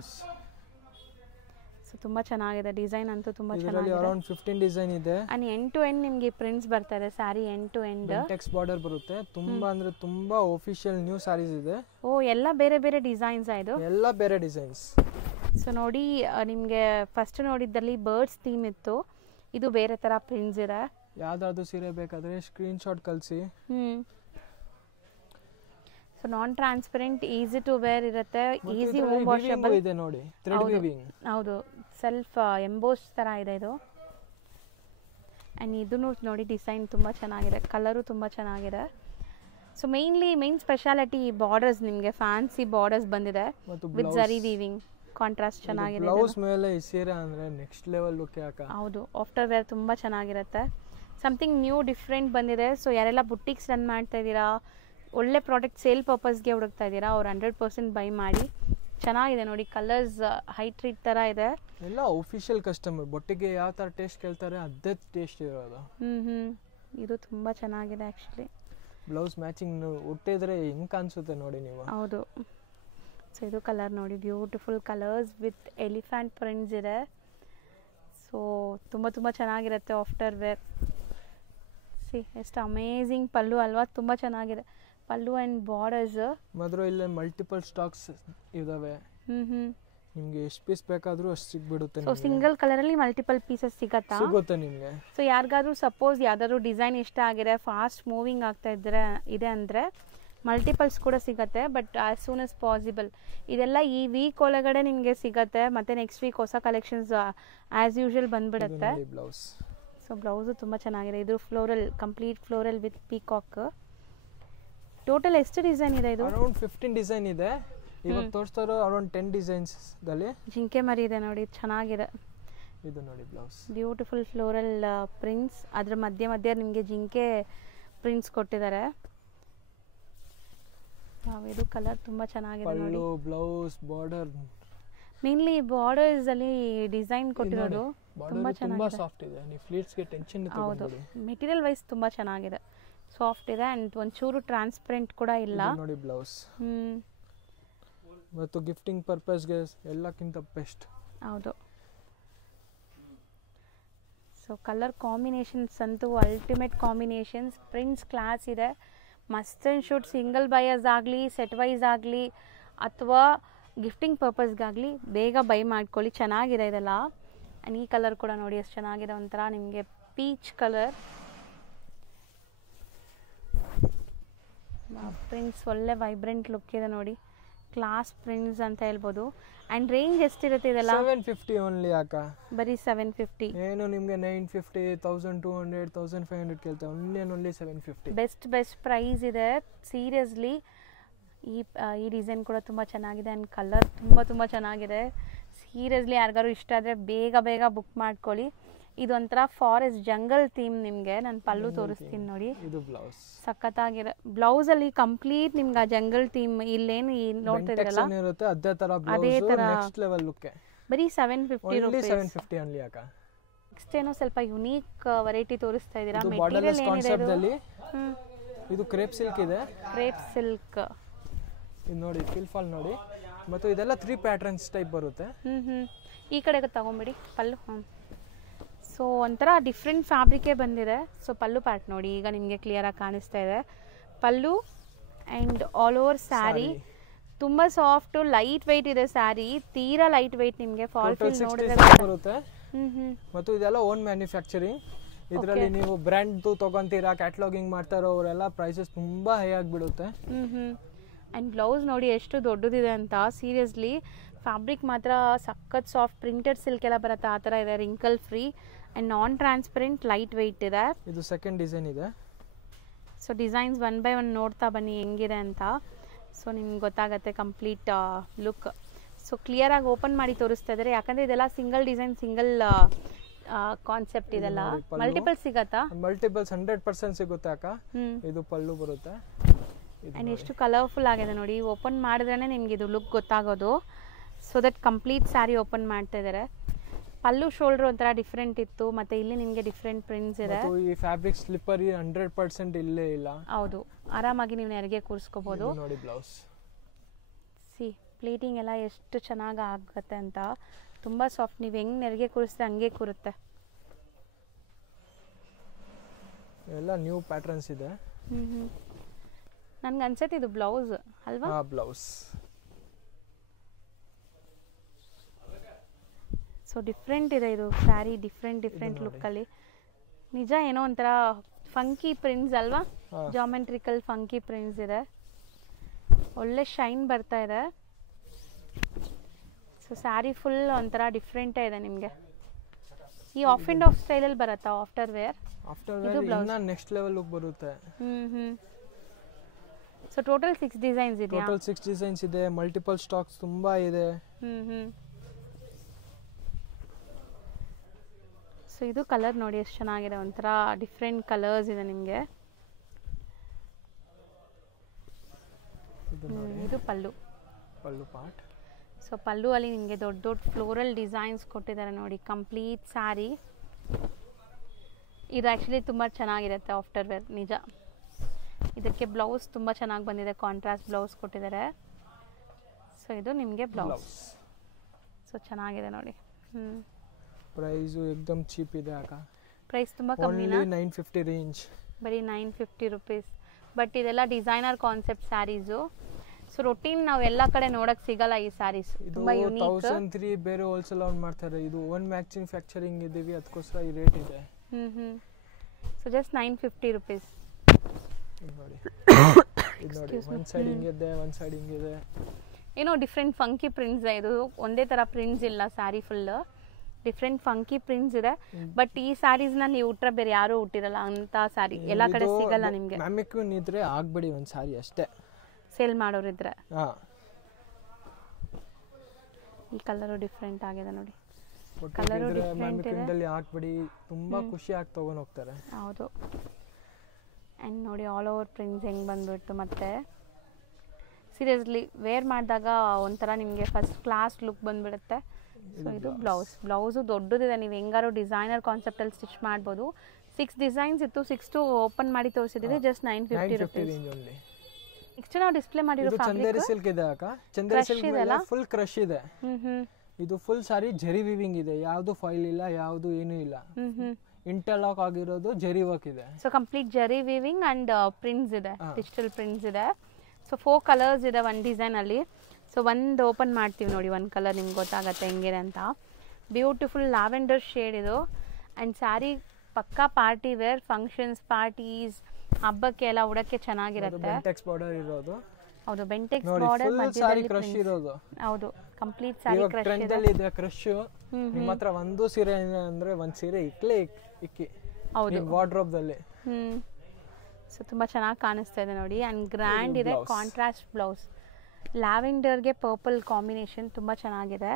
ಸೊ ತುಂಬ ಚೆನ್ನಾಗಿದೆ. ಡಿಸೈನ್ ಅಂತೂ ತುಂಬ ಚೆನ್ನಾಗಿದೆ. ಅರೌಂಡ್ 15 ಡಿಸೈನ್ ಇದೆ. ಆ್ಯಂಡ್ ಎಂಡ್ ಟು ಎಂಡ್ ನಿಮಗೆ ಪ್ರಿಂಟ್ಸ್ ಬರ್ತಾ ಇದೆ. Saree end to end text border ಬರುತ್ತೆ. ತುಂಬಾ ಅಂದ್ರೆ ತುಂಬಾ ಆಫಿಷಿಯಲ್ ನ್ಯೂ ಸ್ಯಾರೀಸ್ ಇದೆ. ಓ, ಎಲ್ಲ ಬೇರೆ ಡಿಸೈನ್ಸ್ ಇದು? ಎಲ್ಲ ಬೇರೆ ಡಿಸೈನ್ಸ್. ಸೊ ನೋಡಿ, ನಿಮಗೆ ಫಸ್ಟ್ ನೋಡಿದ್ದಲ್ಲಿ ಬರ್ಡ್ಸ್ ಥೀಮ್ ಇತ್ತು, ಇದು ಬೇರೆ ಥರ ಪ್ರಿಂಟ್ಸ್ ಇದೆ. ಯಾವ್ದಾದ್ರು ಸೀರೆ ಬೇಕಾದ್ರೆ ಸ್ಕ್ರೀನ್ ಶಾಟ್ ಕಳಿಸಿ. So non transparent, easy to wear ಇರುತ್ತೆ, ಈಸಿ ಹೋಮ್ ವಾಷಬಲ್ ಇದೆ ನೋಡಿ. Thread weaving. ಹೌದು, ಸೆಲ್ಫ್ ಎಂಬೋಸ್ ಥರ ಇದೆ ಇದು. ಆ್ಯಂಡ್ ಇದನ್ನು ನೋಡಿ, ಡಿಸೈನ್ ತುಂಬ ಚೆನ್ನಾಗಿದೆ, ಕಲರು ತುಂಬ ಚೆನ್ನಾಗಿದೆ. ಸೊ ಮೇನ್ ಸ್ಪೆಷಾಲಿಟಿ ಬಾರ್ಡರ್ಸ್, ನಿಮಗೆ ಫ್ಯಾನ್ಸಿ ಬಾರ್ಡರ್ಸ್ ಬಂದಿದೆ ವಿತ್ ಜರಿ ವೀವಿಂಗ್. ಕಾಂಟ್ರಾಸ್ಟ್ ಚೆನ್ನಾಗಿದೆ. ಬ್ಲೌಸ್ ಮೇಲೆ ಈ ಸೀರೆ ಅಂದ್ರೆ ನೆಕ್ಸ್ಟ್ ಲೆವೆಲ್ ಲುಕ್ ಯಾಕ. ಹೌದು, ಆಫ್ಟರ್ ವೇರ್ ತುಂಬ ಚೆನ್ನಾಗಿರುತ್ತೆ. ಸಮಥಿಂಗ್ ನ್ಯೂ ಡಿಫ್ರೆಂಟ್ ಬಂದಿದೆ. ಸೊ ಯಾರೆಲ್ಲ ಬುಟ್ಟಿಕ್ಸ್ ರನ್ ಮಾಡ್ತಾ ಇದ್ದೀರಾ, ಒಳ್ಳೆ ಪ್ರಾಡಕ್ಟ್ ಸೇಲ್ ಪರ್ಪಸ್ಗೆ ಹುಡುಕ್ತಾ ಇದ್ದೀರಾ, ಅವ್ರು 100% ಬೈ ಮಾಡಿ. ಚೆನ್ನಾಗಿದೆ ನೋಡಿ, ಕಲರ್ಸ್ ಹೈಟ್ರೀಟ್ ಥರ ಇದೆ. ಎಲ್ಲ ಆಫಿಷಿಯಲ್ ಕಸ್ಟಮರ್, ಬೊಟ್ಟಿಗೆ ಯಾವ ಥರ ಟೇಸ್ಟ್ ಕೇಳ್ತಾರೆ ಅದೇ ಟೇಸ್ಟ್ ಇರೋದು. ಇದು ತುಂಬ ಚೆನ್ನಾಗಿದೆ ಆ್ಯಕ್ಚುಲಿ. ಬ್ಲೌಸ್ ಮ್ಯಾಚಿಂಗ್ ಉಟ್ಟಿದ್ರೆ ಹೆಂಗೆ ಕಾಣಿಸುತ್ತೆ ನೋಡಿ ನೀವು. ಹೌದು. ಸೊ ಇದು ಕಲರ್ ನೋಡಿ, beautiful colours with elephant prints ಇದೆ. ಸೊ ತುಂಬ ಚೆನ್ನಾಗಿರುತ್ತೆ ಆಫ್ಟರ್ ವೇರ್. ಸಿ ಎಷ್ಟು ಅಮೇಝಿಂಗ್ ಪಲ್ಲು ಅಲ್ವಾ, ತುಂಬ ಚೆನ್ನಾಗಿದೆ ಪಲ್ಲು ಆ್ಯಂಡ್ ಬಾರ್ಡರ್ಸ್. ಮಾತ್ರ ಇಲ್ಲಿ ಮಲ್ಟಿಪಲ್ ಸ್ಟಾಕ್ಸ್ ಇದಾವೆ, ನಿಮ್ಗೆ ಎಷ್ಟು ಪೀಸ್ ಬೇಕಾದ್ರೂ ಅಷ್ಟು ಸಿಗ್ಬಿಡುತ್ತೆ. ಸೊ ಸಿಂಗಲ್ ಕಲರಲ್ಲಿ ಮಲ್ಟಿಪಲ್ ಪೀಸಸ್ ಸಿಗುತ್ತೆ ನಿಮಗೆ. ಸೊ ಯಾರಿಗಾದ್ರೂ ಸಪೋಸ್ ಯಾವ್ದಾದ್ರು ಡಿಸೈನ್ ಇಷ್ಟ ಆಗಿದೆ, ಫಾಸ್ಟ್ ಮೂವಿಂಗ್ ಆಗ್ತಾ ಇದೆ ಅಂದರೆ ಮಲ್ಟಿಪಲ್ಸ್ ಕೂಡ ಸಿಗುತ್ತೆ, but as soon as possible. ಇದೆಲ್ಲ ಈ ವೀಕ್ ಒಳಗಡೆ ನಿಮಗೆ ಸಿಗುತ್ತೆ, ಮತ್ತು ನೆಕ್ಸ್ಟ್ ವೀಕ್ ಹೊಸ ಕಲೆಕ್ಷನ್ಸ್ ಆ್ಯಸ್ ಯೂಶುವಲ್ ಬಂದ್ಬಿಡುತ್ತೆ. ಸೊ ಬ್ಲೌಸು ತುಂಬ ಚೆನ್ನಾಗಿದೆ. ಇದು floral, complete floral with peacock. Total ಎಷ್ಟು ಡಿಸೈನ್ ಇದೆ ಇದು? ಅರೌಂಡ್ 15 ಡಿಸೈನ್ ಇದೆ. ಇವಾಗ ತೋರಿಸ್ತಾ ಇರೋ ಅರೌಂಡ್ 10 ಡಿಸೈನ್ಸ್ ದಲ್ಲಿ ಜಿಂಕೆ ಮರಿ ಇದೆ ನೋಡಿ, ಚೆನ್ನಾಗಿದೆ. ಇದು ನೋಡಿ ಬ್ಲೌಸ್, ಬ್ಯೂಟಿಫುಲ್ ಫ್ಲೋರಲ್ ಪ್ರಿಂಟ್ಸ್, ಅದ್ರ ಮಧ್ಯೆ ಮಧ್ಯೆ ನಿಮಗೆ ಜಿಂಕೆ ಪ್ರಿಂಟ್ಸ್ ಕೊಟ್ಟಿದ್ದಾರೆ. ಇದು ಕಲರ್ ತುಂಬ ಚೆನ್ನಾಗಿದೆ ನೋಡಿ. ಪಲ್ಲು, ಬ್ಲೌಸ್, ಬಾರ್ಡರ್, ಮೇನ್ಲಿ ಬಾರ್ಡರ್ಸ್ ಅಲ್ಲಿ ಡಿಸೈನ್ ಕೊಟ್ಟಿರೋದು ತುಂಬಾ ಚೆನ್ನಾಗಿದೆ. ಸಾಫ್ಟ್ ಇದೆ, ನೀವು ಫ್ಲೀಟ್ಸ್ ಗೆ ಟೆನ್ಷನ್ ಹೌದು, ಮೆಟೀರಿಯಲ್ ವೈಸ್ ತುಂಬಾ ಚೆನ್ನಾಗಿದೆ, ಸಾಫ್ಟ್ ಇದೆ ಅಂಡ್ ಒಂಚೂರು ಟ್ರಾನ್ಸ್ಪರೆಂಟ್ ಕೂಡ ಇಲ್ಲ ನೋಡಿ ಬ್ಲೌಸ್. ಮತ್ತು ಗಿಫ್ಟಿಂಗ್ ಪರ್ಪಸ್ ಗೆ ಎಲ್ಲಕ್ಕಿಂತ ಬೆಸ್ಟ್. ಹೌದು. ಸೊ ಕಲರ್ ಕಾಂಬಿನೇಷನ್ಸ್ ಅಂತೂ ಅಲ್ಟಿಮೇಟ್ ಕಾಂಬಿನೇಷನ್ಸ್. ಪ್ರಿಂಟ್ಸ್ ಕ್ಲಾಸ್ ಇದೆ, must and should single buyers ಆಗಲಿ, ಸೆಟ್ ವೈಸ್ ಆಗಲಿ, ಅಥವಾ ಗಿಫ್ಟಿಂಗ್ ಪರ್ಪಸ್ಗಾಗಲಿ ಬೇಗ ಬೈ ಮಾಡ್ಕೊಳ್ಳಿ. ಚೆನ್ನಾಗಿದೆ ಇದೆಲ್ಲ. ಆ್ಯಂಡ್ ಈ ಕಲರ್ ಕೂಡ ನೋಡಿ ಎಷ್ಟು ಚೆನ್ನಾಗಿದೆ, ಒಂಥರ ನಿಮಗೆ ಪೀಚ್ ಕಲರ್. ಪ್ರಿಂಟ್ಸ್ ಒಳ್ಳೆ ವೈಬ್ರೆಂಟ್ ಲುಕ್ ಇದೆ ನೋಡಿ, ಕ್ಲಾಸ್ ಪ್ರಿಂಟ್ಸ್ ಅಂತ ಹೇಳ್ಬೋದು. ಆ್ಯಂಡ್ ರೇಂಜ್ ಎಷ್ಟಿರುತ್ತೆ ಇದೆಲ್ಲ? 750 ಓನ್ಲಿ. ಯಾಕ ಬರೀ 750? ಏನು ನಿಮಗೆ 950, 1200, 1500 ಕೇಳ್ತಾರೆ, ಓನ್ಲಿ 750. ಬೆಸ್ಟ್ ಪ್ರೈಸ್ ಇದೆ ಸೀರಿಯಸ್ಲಿ. ಈ ಡಿಸೈನ್ ಕೂಡ ತುಂಬ ಚೆನ್ನಾಗಿದೆ ಆ್ಯಂಡ್ ಕಲರ್ ತುಂಬ ಚೆನ್ನಾಗಿದೆ. ಸೀರಿಯಸ್ಲಿ ಯಾರಿಗಾರು ಇಷ್ಟ ಆದರೆ ಬೇಗ ಬುಕ್ ಮಾಡ್ಕೊಳ್ಳಿ. ಇದೊಂಥರ ಫಾರೆಸ್ಟ್ ಜಂಗಲ್ ಥೀಮ್. ನಿಮಗೆ ನಾನು ಪಲ್ಲು ತೋರಿಸ್ತೀನಿ ನೋಡಿ, ಇದು ಬ್ಲೌಸ್ ಸಖತ್ತಾಗಿದೆ. ಬ್ಲೌಸ್ ಅಲ್ಲಿ ಕಂಪ್ಲೀಟ್ ನಿಮ್ಗೆ ಆ ಜಂಗಲ್ ಥೀಮ್ ಇಲ್ಲೇನು ನೋಡ್ತಿದ್ರಲ್ಲ ಅದೇ ತರ ಬರೀ 750 ರೂಪೀಸ್. ನೆಕ್ಸ್ಟ್ ಏನೋ ಸ್ವಲ್ಪ ಯುನೀಕ್ ವೆರೈಟಿ ತೋರಿಸ್ತಾ ಇದ್ದೀರಾ. ಮೆಟೀರಿಯಲ್ ಏನಿದೆ ಇದು ಕ್ರೇಪ್ ಸಿಲ್ಕ್ ಇದೆ. ಕ್ರೇಪ್ ಸಿಲ್ಕ್ ಇದು ನೋಡಿ, ಫಿಲ್ ಫಾಲ್ ನೋಡಿ, ಮತ್ತು ಇದೆಲ್ಲ 3 ಪ್ಯಾಟರ್ನ್ಸ್ ಟೈಪ್ ಬರುತ್ತೆ. ಈ ಕಡೆ ತಗೊಂಬಿಡಿ ಪಲ್ಲು. ಸೊ ಒಂಥರ ಡಿಫ್ರೆಂಟ್ ಫ್ಯಾಬ್ರಿಕೇ ಬಂದಿದೆ. ಸೊ ಪಲ್ಲು ಪ್ಯಾಟ್ ನೋಡಿ, ಈಗ ನಿಮಗೆ ಕ್ಲಿಯರಾಗಿ ಕಾಣಿಸ್ತಾ ಇದೆ ಪಲ್ಲು. ಆ್ಯಂಡ್ ಆಲ್ ಓವರ್ ಸ್ಯಾರಿ ತುಂಬ ಸಾಫ್ಟ್, ಲೈಟ್ ವೆಯ್ಟ್ ಇದೆ ಸ್ಯಾರಿ, ತೀರಾ ಲೈಟ್ ವೆಯ್ಟ್. ನಿಮಗೆ ಫಾಲ್ ಫಿಲ್ ನೋಡಿದ್ರೆ ಬರುತ್ತೆ. ಮತ್ತು ಇದೆಲ್ಲ ಓನ್ ಮ್ಯಾನುಫ್ಯಾಕ್ಚರಿಂಗ್. ಇದರಲ್ಲಿ ನೀವು ಬ್ರ್ಯಾಂಡ್ ತಗೊಂತೀರಾ, ಕ್ಯಾಟಲಾಗಿಂಗ್ ಮಾಡ್ತಾರೋ ಅವರೆಲ್ಲ ಪ್ರೈಸಸ್ ತುಂಬಾ ಹೈ ಆಗಿಬಿಡುತ್ತೆ. ಆ್ಯಂಡ್ ಬ್ಲೌಸ್ ನೋಡಿ ಎಷ್ಟು ದೊಡ್ಡದಿದೆ ಅಂತ. ಸೀರಿಯಸ್ಲಿ ಫ್ಯಾಬ್ರಿಕ್ ಮಾತ್ರ ಸಖತ್ ಸಾಫ್ಟ್, ಪ್ರಿಂಟೆಡ್ ಸಿಲ್ಕ್ ಎಲ್ಲ ಬರುತ್ತೆ ಆ ಥರ ಇದೆ, wrinkle free and non transparent, lightweight ಇದೆ. ಇದು ಸೆಕೆಂಡ್ ಡಿಸೈನ್ ಇದೆ. ಸೊ ಡಿಸೈನ್ಸ್ 1 by 1 ನೋಡ್ತಾ ಬನ್ನಿ ಹೆಂಗಿದೆ ಅಂತ. ಸೊ ನಿಮ್ಗೆ ಗೊತ್ತಾಗುತ್ತೆ ಕಂಪ್ಲೀಟ್ ಲುಕ್. ಸೊ ಕ್ಲಿಯರಾಗಿ ಓಪನ್ ಮಾಡಿ ತೋರಿಸ್ತಾ ಇದ್ದಾರೆ, ಯಾಕಂದರೆ ಇದೆಲ್ಲ ಸಿಂಗಲ್ ಡಿಸೈನ್, ಸಿಂಗಲ್ ಕಾನ್ಸೆಪ್ಟ್. ಇದೆಲ್ಲ ಮಲ್ಟಿಪಲ್ ಸಿಗತ್ತಾ? ಮಲ್ಟಿಪಲ್ಸ್ 100% ಸಿಗುತ್ತೆ ಅಕ್ಕ. ಇದು ಪಲ್ಲು ಬರುತ್ತೆ. ಆ್ಯಂಡ್ ಎಷ್ಟು ಕಲರ್ಫುಲ್ ಆಗಿದೆ ನೋಡಿ, ಓಪನ್ ಮಾಡಿದ್ರೇ ನಿಮ್ಗೆ ಇದು ಲುಕ್ ಗೊತ್ತಾಗೋದು. So that complete sari open ಮಾಡ್ತಾ ಇದ್ದಾರೆ. ಪಲ್ಲು ಶೋಲ್ಡರ್ ಒಂಥರ ಡಿಫ್ರೆಂಟ್ ಇತ್ತು, ಮತ್ತೆ ಇಲ್ಲಿ ನಿಮಗೆ ಡಿಫ್ರೆಂಟ್ ಪ್ರಿಂಟ್ಸ್ ಇದೆ. ಈ ಫ್ಯಾಬ್ರಿಕ್ ಸ್ಲಿಪ್ಪರ್ 100% ಇಲ್ಲೇ ಇಲ್ಲ. ಹೌದು, ಆರಾಮಾಗಿ ನೀವು ನೆರಿಗೆ ಕೂರಿಸ್ಕೋಬಹುದು. ನೋಡಿ ಬ್ಲೌಸ್, ಸಿ ಪ್ಲೇಟಿಂಗ್ ಎಲ್ಲ ಎಷ್ಟು ಚೆನ್ನಾಗಿ ಆಗುತ್ತೆ ಅಂತ, ತುಂಬ ಸಾಫ್ಟ್. ನೀವು ಹೆಂಗೆ ನೆರಿಗೆ ಕೂರಿಸಿದ್ರೆ ಹಂಗೆ ಕೂರುತ್ತೆ. ಎಲ್ಲ ನ್ಯೂ ಪ್ಯಾಟರ್ನ್ಸ್ ಇದೆ. ನನ್ಗೆ ಅನ್ಸುತ್ತೆ ಇದು ಬ್ಲೌಸ್ ಅಲ್ವಾ? ಬ್ಲೌಸ್. ಸೊ ಡಿಫ್ರೆಂಟ್ ಇದೆ ಇದು ಸ್ಯಾರಿ, ಡಿಫ್ರೆಂಟ್ ಲುಕ್ಕಲ್ಲಿ. ನಿಜ ಏನೋ ಒಂಥರ ಫಂಕಿ ಪ್ರಿಂಟ್ಸ್ ಅಲ್ವಾ, ಜಾಮೆಟ್ರಿಕಲ್ ಫಂಕಿ ಪ್ರಿಂಟ್ಸ್ ಇದೆ, ಒಳ್ಳೆ ಶೈನ್ ಬರ್ತಾ ಇದೆ. ಸೊ ಸ್ಯಾರಿ ಫುಲ್ ಒಂಥರ ಡಿಫ್ರೆಂಟೇ ಇದೆ ನಿಮಗೆ. ಈ ಆಫ್ ಆ್ಯಂಡ್ ಆಫ್ ಸ್ಟೈಲಲ್ಲಿ ಬರುತ್ತಾ ಆಫ್ಟರ್ ವೇರ್? ಇದು ಬ್ಲೌಸ್ ನೆಕ್ಸ್ಟ್ ಲೆವೆಲ್ ಲುಕ್ ಬರುತ್ತೆ. ಸೊ ಟೋಟಲ್ 6 ಡಿಸೈನ್ಸ್ ಇದೆ. ಟೋಟಲ್ 6 ಡಿಸೈನ್ಸ್ ಇದೆ, ಮಲ್ಟಿಪಲ್ ಸ್ಟಾಕ್ಸ್ ತುಂಬಾ ಇದೆ. ಸೊ ಇದು ಕಲರ್ ನೋಡಿ ಎಷ್ಟು ಚೆನ್ನಾಗಿದೆ, ಒಂಥರ ಡಿಫ್ರೆಂಟ್ ಕಲರ್ಸ್ ಇದೆ ನಿಮಗೆ. ಇದು ಪಲ್ಲು ಪಾರ್ಟ್. ಸೊ ಪಲ್ಲು ಅಲ್ಲಿ ನಿಮಗೆ ದೊಡ್ಡ ಫ್ಲೋರಲ್ ಡಿಸೈನ್ಸ್ ಕೊಟ್ಟಿದ್ದಾರೆ ನೋಡಿ, ಕಂಪ್ಲೀಟ್ ಸ್ಯಾರಿ. ಇದು ಆ್ಯಕ್ಚುಲಿ ತುಂಬ ಚೆನ್ನಾಗಿರುತ್ತೆ ಆಫ್ಟರ್ ವೇರ್, ನಿಜ. ಇದಕ್ಕೆ ಬ್ಲೌಸ್ ತುಂಬ ಚೆನ್ನಾಗಿ ಬಂದಿದೆ, ಕಾಂಟ್ರಾಸ್ಟ್ ಬ್ಲೌಸ್ ಕೊಟ್ಟಿದ್ದಾರೆ. ಸೊ ಇದು ನಿಮಗೆ ಬ್ಲೌಸ್. ಸೊ ಚೆನ್ನಾಗಿದೆ ನೋಡಿ. ಪ್ರೈಸ್ ಏಕದಮ್ ಚೀಪ್ ಇದೆ ಅಕ್ಕ. ಪ್ರೈಸ್ ತುಂಬ ಕಮ್ಮಿನಾ? Only 950 range. ಬರೀ 950 ರುಪೀಸ್. ಬಟ್ ಇದೆಲ್ಲ designer concept sarees. So routine ನಾವು ಎಲ್ಲ ಕಡೆ ನೋಡಕ್ ಸಿಗಲ್ಲ ಈ ಸ್ಯಾರೀಸ್, ತುಂಬಾ ಯೂನಿಕ್. 1003 ಬೇರೆ ಹೋಲ್ಸೇಲ್ ಅವ್ರು ಮಾಡ್ತಾರೆ, ಇದು ಓನ್ ಮ್ಯಾನುಫ್ಯಾಕ್ಚರಿಂಗ್ ಇದೀವಿ, ಅದಕ್ಕೋಸ್ಕರ ಈ ರೇಟ್ ಇದೆ. ಸೊ ಜಸ್ಟ್ 950 ರುಪೀಸ್ ನೋಡಿ. ಇದು ನೋಡಿ, ಒಂದು ಸೈಡ್ ಹಿಂಗಿದೆ, ಒಂದು ಸೈಡ್ ಹಿಂಗಿದೆ. ಏನೋ ಡಿಫ್ರೆಂಟ್ ಫಂಕಿ ಪ್ರಿಂಟ್ಸ್ ಇದು, ಒಂದೇ ತರ ಪ್ರಿಂಟ್ಸ್ ಇಲ್ಲ sari full, different funky prints ಇದೆ. ಬಟ್ ಈ ಸ್ಯಾರೀಸ್ ನ ನೀವು ಉಟ್ರೆ ಬೇರೆ ಯಾರು ಉಟ್ಟಿರಲ್ಲ ಅಂತ ಸ್ಯಾರಿ, ಎಲ್ಲಾ ಕಡೆ ಸಿಗಲ್ಲ ನಿಮ್ಗೆ. ಮ್ಯಾಮಿಕ್ಯೂನ್ ಇದ್ರೆ ಆಗ್ಬೇಡಿ ಒಂದು ಸ್ಯಾರಿ ಅಷ್ಟೇ, ಸೇಲ್ ಮಾಡೋರಿದ್ರೆ. ಈ ಕಲರ್ ಡಿಫ್ರೆಂಟ್ ಆಗಿದೆ ನೋಡಿ, ಕಲರ್ ಡಿಫ್ರೆಂಟ್ ಇದೆ, ಹಾಕ್ಬಿಡಿ, ತುಂಬಾ ಖುಷಿ ಆಗಿ ತಗೊಂಡು ಹೋಗ್ತಾರೆ. ಹೌದು. ಅಂಡ್ ನೋಡಿ ಆಲ್ ಓವರ್ ಪ್ರಿಂಟ್ಸ್ ಹೆಂಗ್ ಬಂದ್ಬಿಟ್ಟು, ಮತ್ತೆ ಸೀರಿಯಸ್ಲಿ ವೇರ್ ಮಾಡಿದಾಗ ಒಂಥರ ನಿಮಗೆ ಫಸ್ಟ್ ಕ್ಲಾಸ್ ಲುಕ್ ಬಂದ್ಬಿಡುತ್ತೆ. ಸೊ ಇದು ಬ್ಲೌಸು ದೊಡ್ಡದಿದೆ, ನೀವು ಹೆಂಗಾರು ಡಿಸೈನರ್ ಕಾನ್ಸೆಪ್ಟ್ ಅಲ್ಲಿ ಸ್ಟಿಚ್ ಮಾಡ್ಬೋದು. 6 ಡಿಸೈನ್ಸ್ ಇತ್ತು, 6 ಓಪನ್ ಮಾಡಿ ತೋರಿಸಿದ್ರೆ ಜಸ್ಟ್ 950 ರುಪೀಸ್. ನೆಕ್ಸ್ಟ್ ನಾವು ಡಿಸ್ಪ್ಲೇ ಮಾಡಿರೋ ಚಂದೇರಿ ಸಿಲ್ಕ್ ಇದೆ ಅಕ್ಕ, ಚಂದೇರಿ ಸಿಲ್ಕ್ ಮೇಲೆ ಫುಲ್ ಕ್ರಶ್ ಇದೆ. ಇದು ಫುಲ್ ಸಾರಿ ಜರಿ ವಿವಿಂಗ್ ಇದೆ, ಯಾವುದು ಫಾಯಿಲ್ ಇಲ್ಲ, ಯಾವುದು ಏನೂ ಇಲ್ಲ, ಇಂಟರ್ಲಾಕ್ ಆಗಿರೋದು ಜರಿ ವರ್ಕ್ ಇದೆ. ಸೊ ಕಂಪ್ಲೀಟ್ ಜರಿ ವಿವಿಂಗ್ ಅಂಡ್ ಪ್ರಿಂಟ್ಸ್ ಇದೆ, ಡಿಜಿಟಲ್ ಪ್ರಿಂಟ್ಸ್ ಇದೆ. ಸೊ 4 ಕಲರ್ಸ್ ಇದೆ ಒಂದು ಡಿಸೈನ್ ಅಲ್ಲಿ. ಸೊ ಒಂದು ಓಪನ್ ಮಾಡ್ತೀವಿ ನೋಡಿ, ಒಂದು ಕಲರ್ ನಿಮ್ಗೆ ಗೊತ್ತಾಗತ್ತೆ ಹೆಂಗಿದೆ ಅಂತ. ಬ್ಯೂಟಿಫುಲ್ ಲ್ಯಾವೆಂಡರ್ ಶೇಡ್ ಇದು. ಅಂಡ್ ಸ್ಯಾರಿ ಪಕ್ಕಾ ಪಾರ್ಟಿ ವೇರ್, ಫಂಕ್ಷನ್ಸ್, ಪಾರ್ಟೀಸ್, ಹಬ್ಬಕ್ಕೆ ಎಲ್ಲ ಉಡಕ್ಕೆ ಚೆನ್ನಾಗಿರುತ್ತೆ. ಬೆಂಟೆಕ್ಸ್ ಬಾರ್ಡರ್ ಇರೋದು. ಹೌದು, ಬೆಂಟೆಕ್ಸ್ ಬಾರ್ಡರ್ ಮಧ್ಯದಲ್ಲಿ ಕ್ರಶ್ ಇರೋದು. ಹೌದು, ಕಂಪ್ಲೀಟ್ ಸ್ಯಾರಿ ಕ್ರಶ್ ಇದೆ. ಟ್ರೆಂಡ್ ಅಲ್ಲಿ ಇದೆ ಕ್ರಶ್. ನಿಮ್ಮ ಹತ್ರ ಒಂದು ಸೀರೆ ಅಂದ್ರೆ ಒಂದು ಸೀರೆ ಇಕ್ಕಿ ಹೌದು ವಾರ್ಡ್ರೋಬ್ ದಲ್ಲಿ. ಸೊ ತುಂಬಾ ಚೆನ್ನಾಗಿ ಕಾಣಿಸ್ತಾ ಇದೆ ನೋಡಿ. ಅಂಡ್ ಗ್ರ್ಯಾಂಡ್ ಇದೆ, ಕಾಂಟ್ರಾಸ್ಟ್ ಬ್ಲೌಸ್, ಲ್ಯಾವೆಂಡರ್ಗೆ ಪರ್ಪಲ್ ಕಾಂಬಿನೇಷನ್ ತುಂಬಾ ಚೆನ್ನಾಗಿದೆ.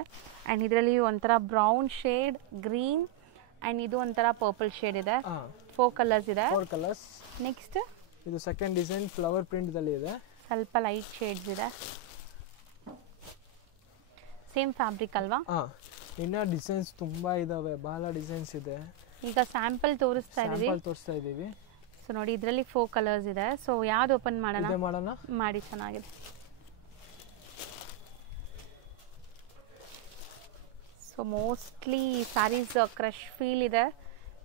ಅಂಡ್ ಇದರಲ್ಲಿ ಒಂಥರ ಬ್ರೌನ್ ಶೇಡ್, ಗ್ರೀನ್ ಅಂಡ್ ಇದು ಒಂಥರ ಪರ್ಪಲ್ ಶೇಡ್ ಇದೆ. 4 ಕಲರ್ಸ್ ಇದೆ. 4 ಕಲರ್ಸ್. ನೆಕ್ಸ್ಟ್ ಇದು ಸೆಕೆಂಡ್ ಡಿಸೈನ್ ಫ್ಲವರ್ ಪ್ರಿಂಟ್ ದಲ್ಲಿ ಇದೆ, ಸ್ವಲ್ಪ ಲೈಟ್ ಶೇಡ್ಸ್ ಇದೆ. ಸೇಮ್ ಫ್ಯಾಬ್ರಿಕ್ ಅಲ್ವಾ? ಇನ್ನ ಡಿಸೈನ್ಸ್ ತುಂಬಾ ಇದಾವೆ, ಬಹಳ ಡಿಸೈನ್ಸ್ ಇದೆ. ಈಗ ಸ್ಯಾಂಪಲ್ ತೋರಿಸ್ತಾ ಇದೀವಿ. ಸೊ ನೋಡಿ, ಇದರಲ್ಲಿ 4 ಕಲರ್ಸ್ ಇದೆ. ಸೊ ಯಾವ್ದು ಓಪನ್ ಮಾಡೋಣ? ಮಾಡಿ, ಚೆನ್ನಾಗಿದೆ. So mostly sarees crush feel ಇದೆ.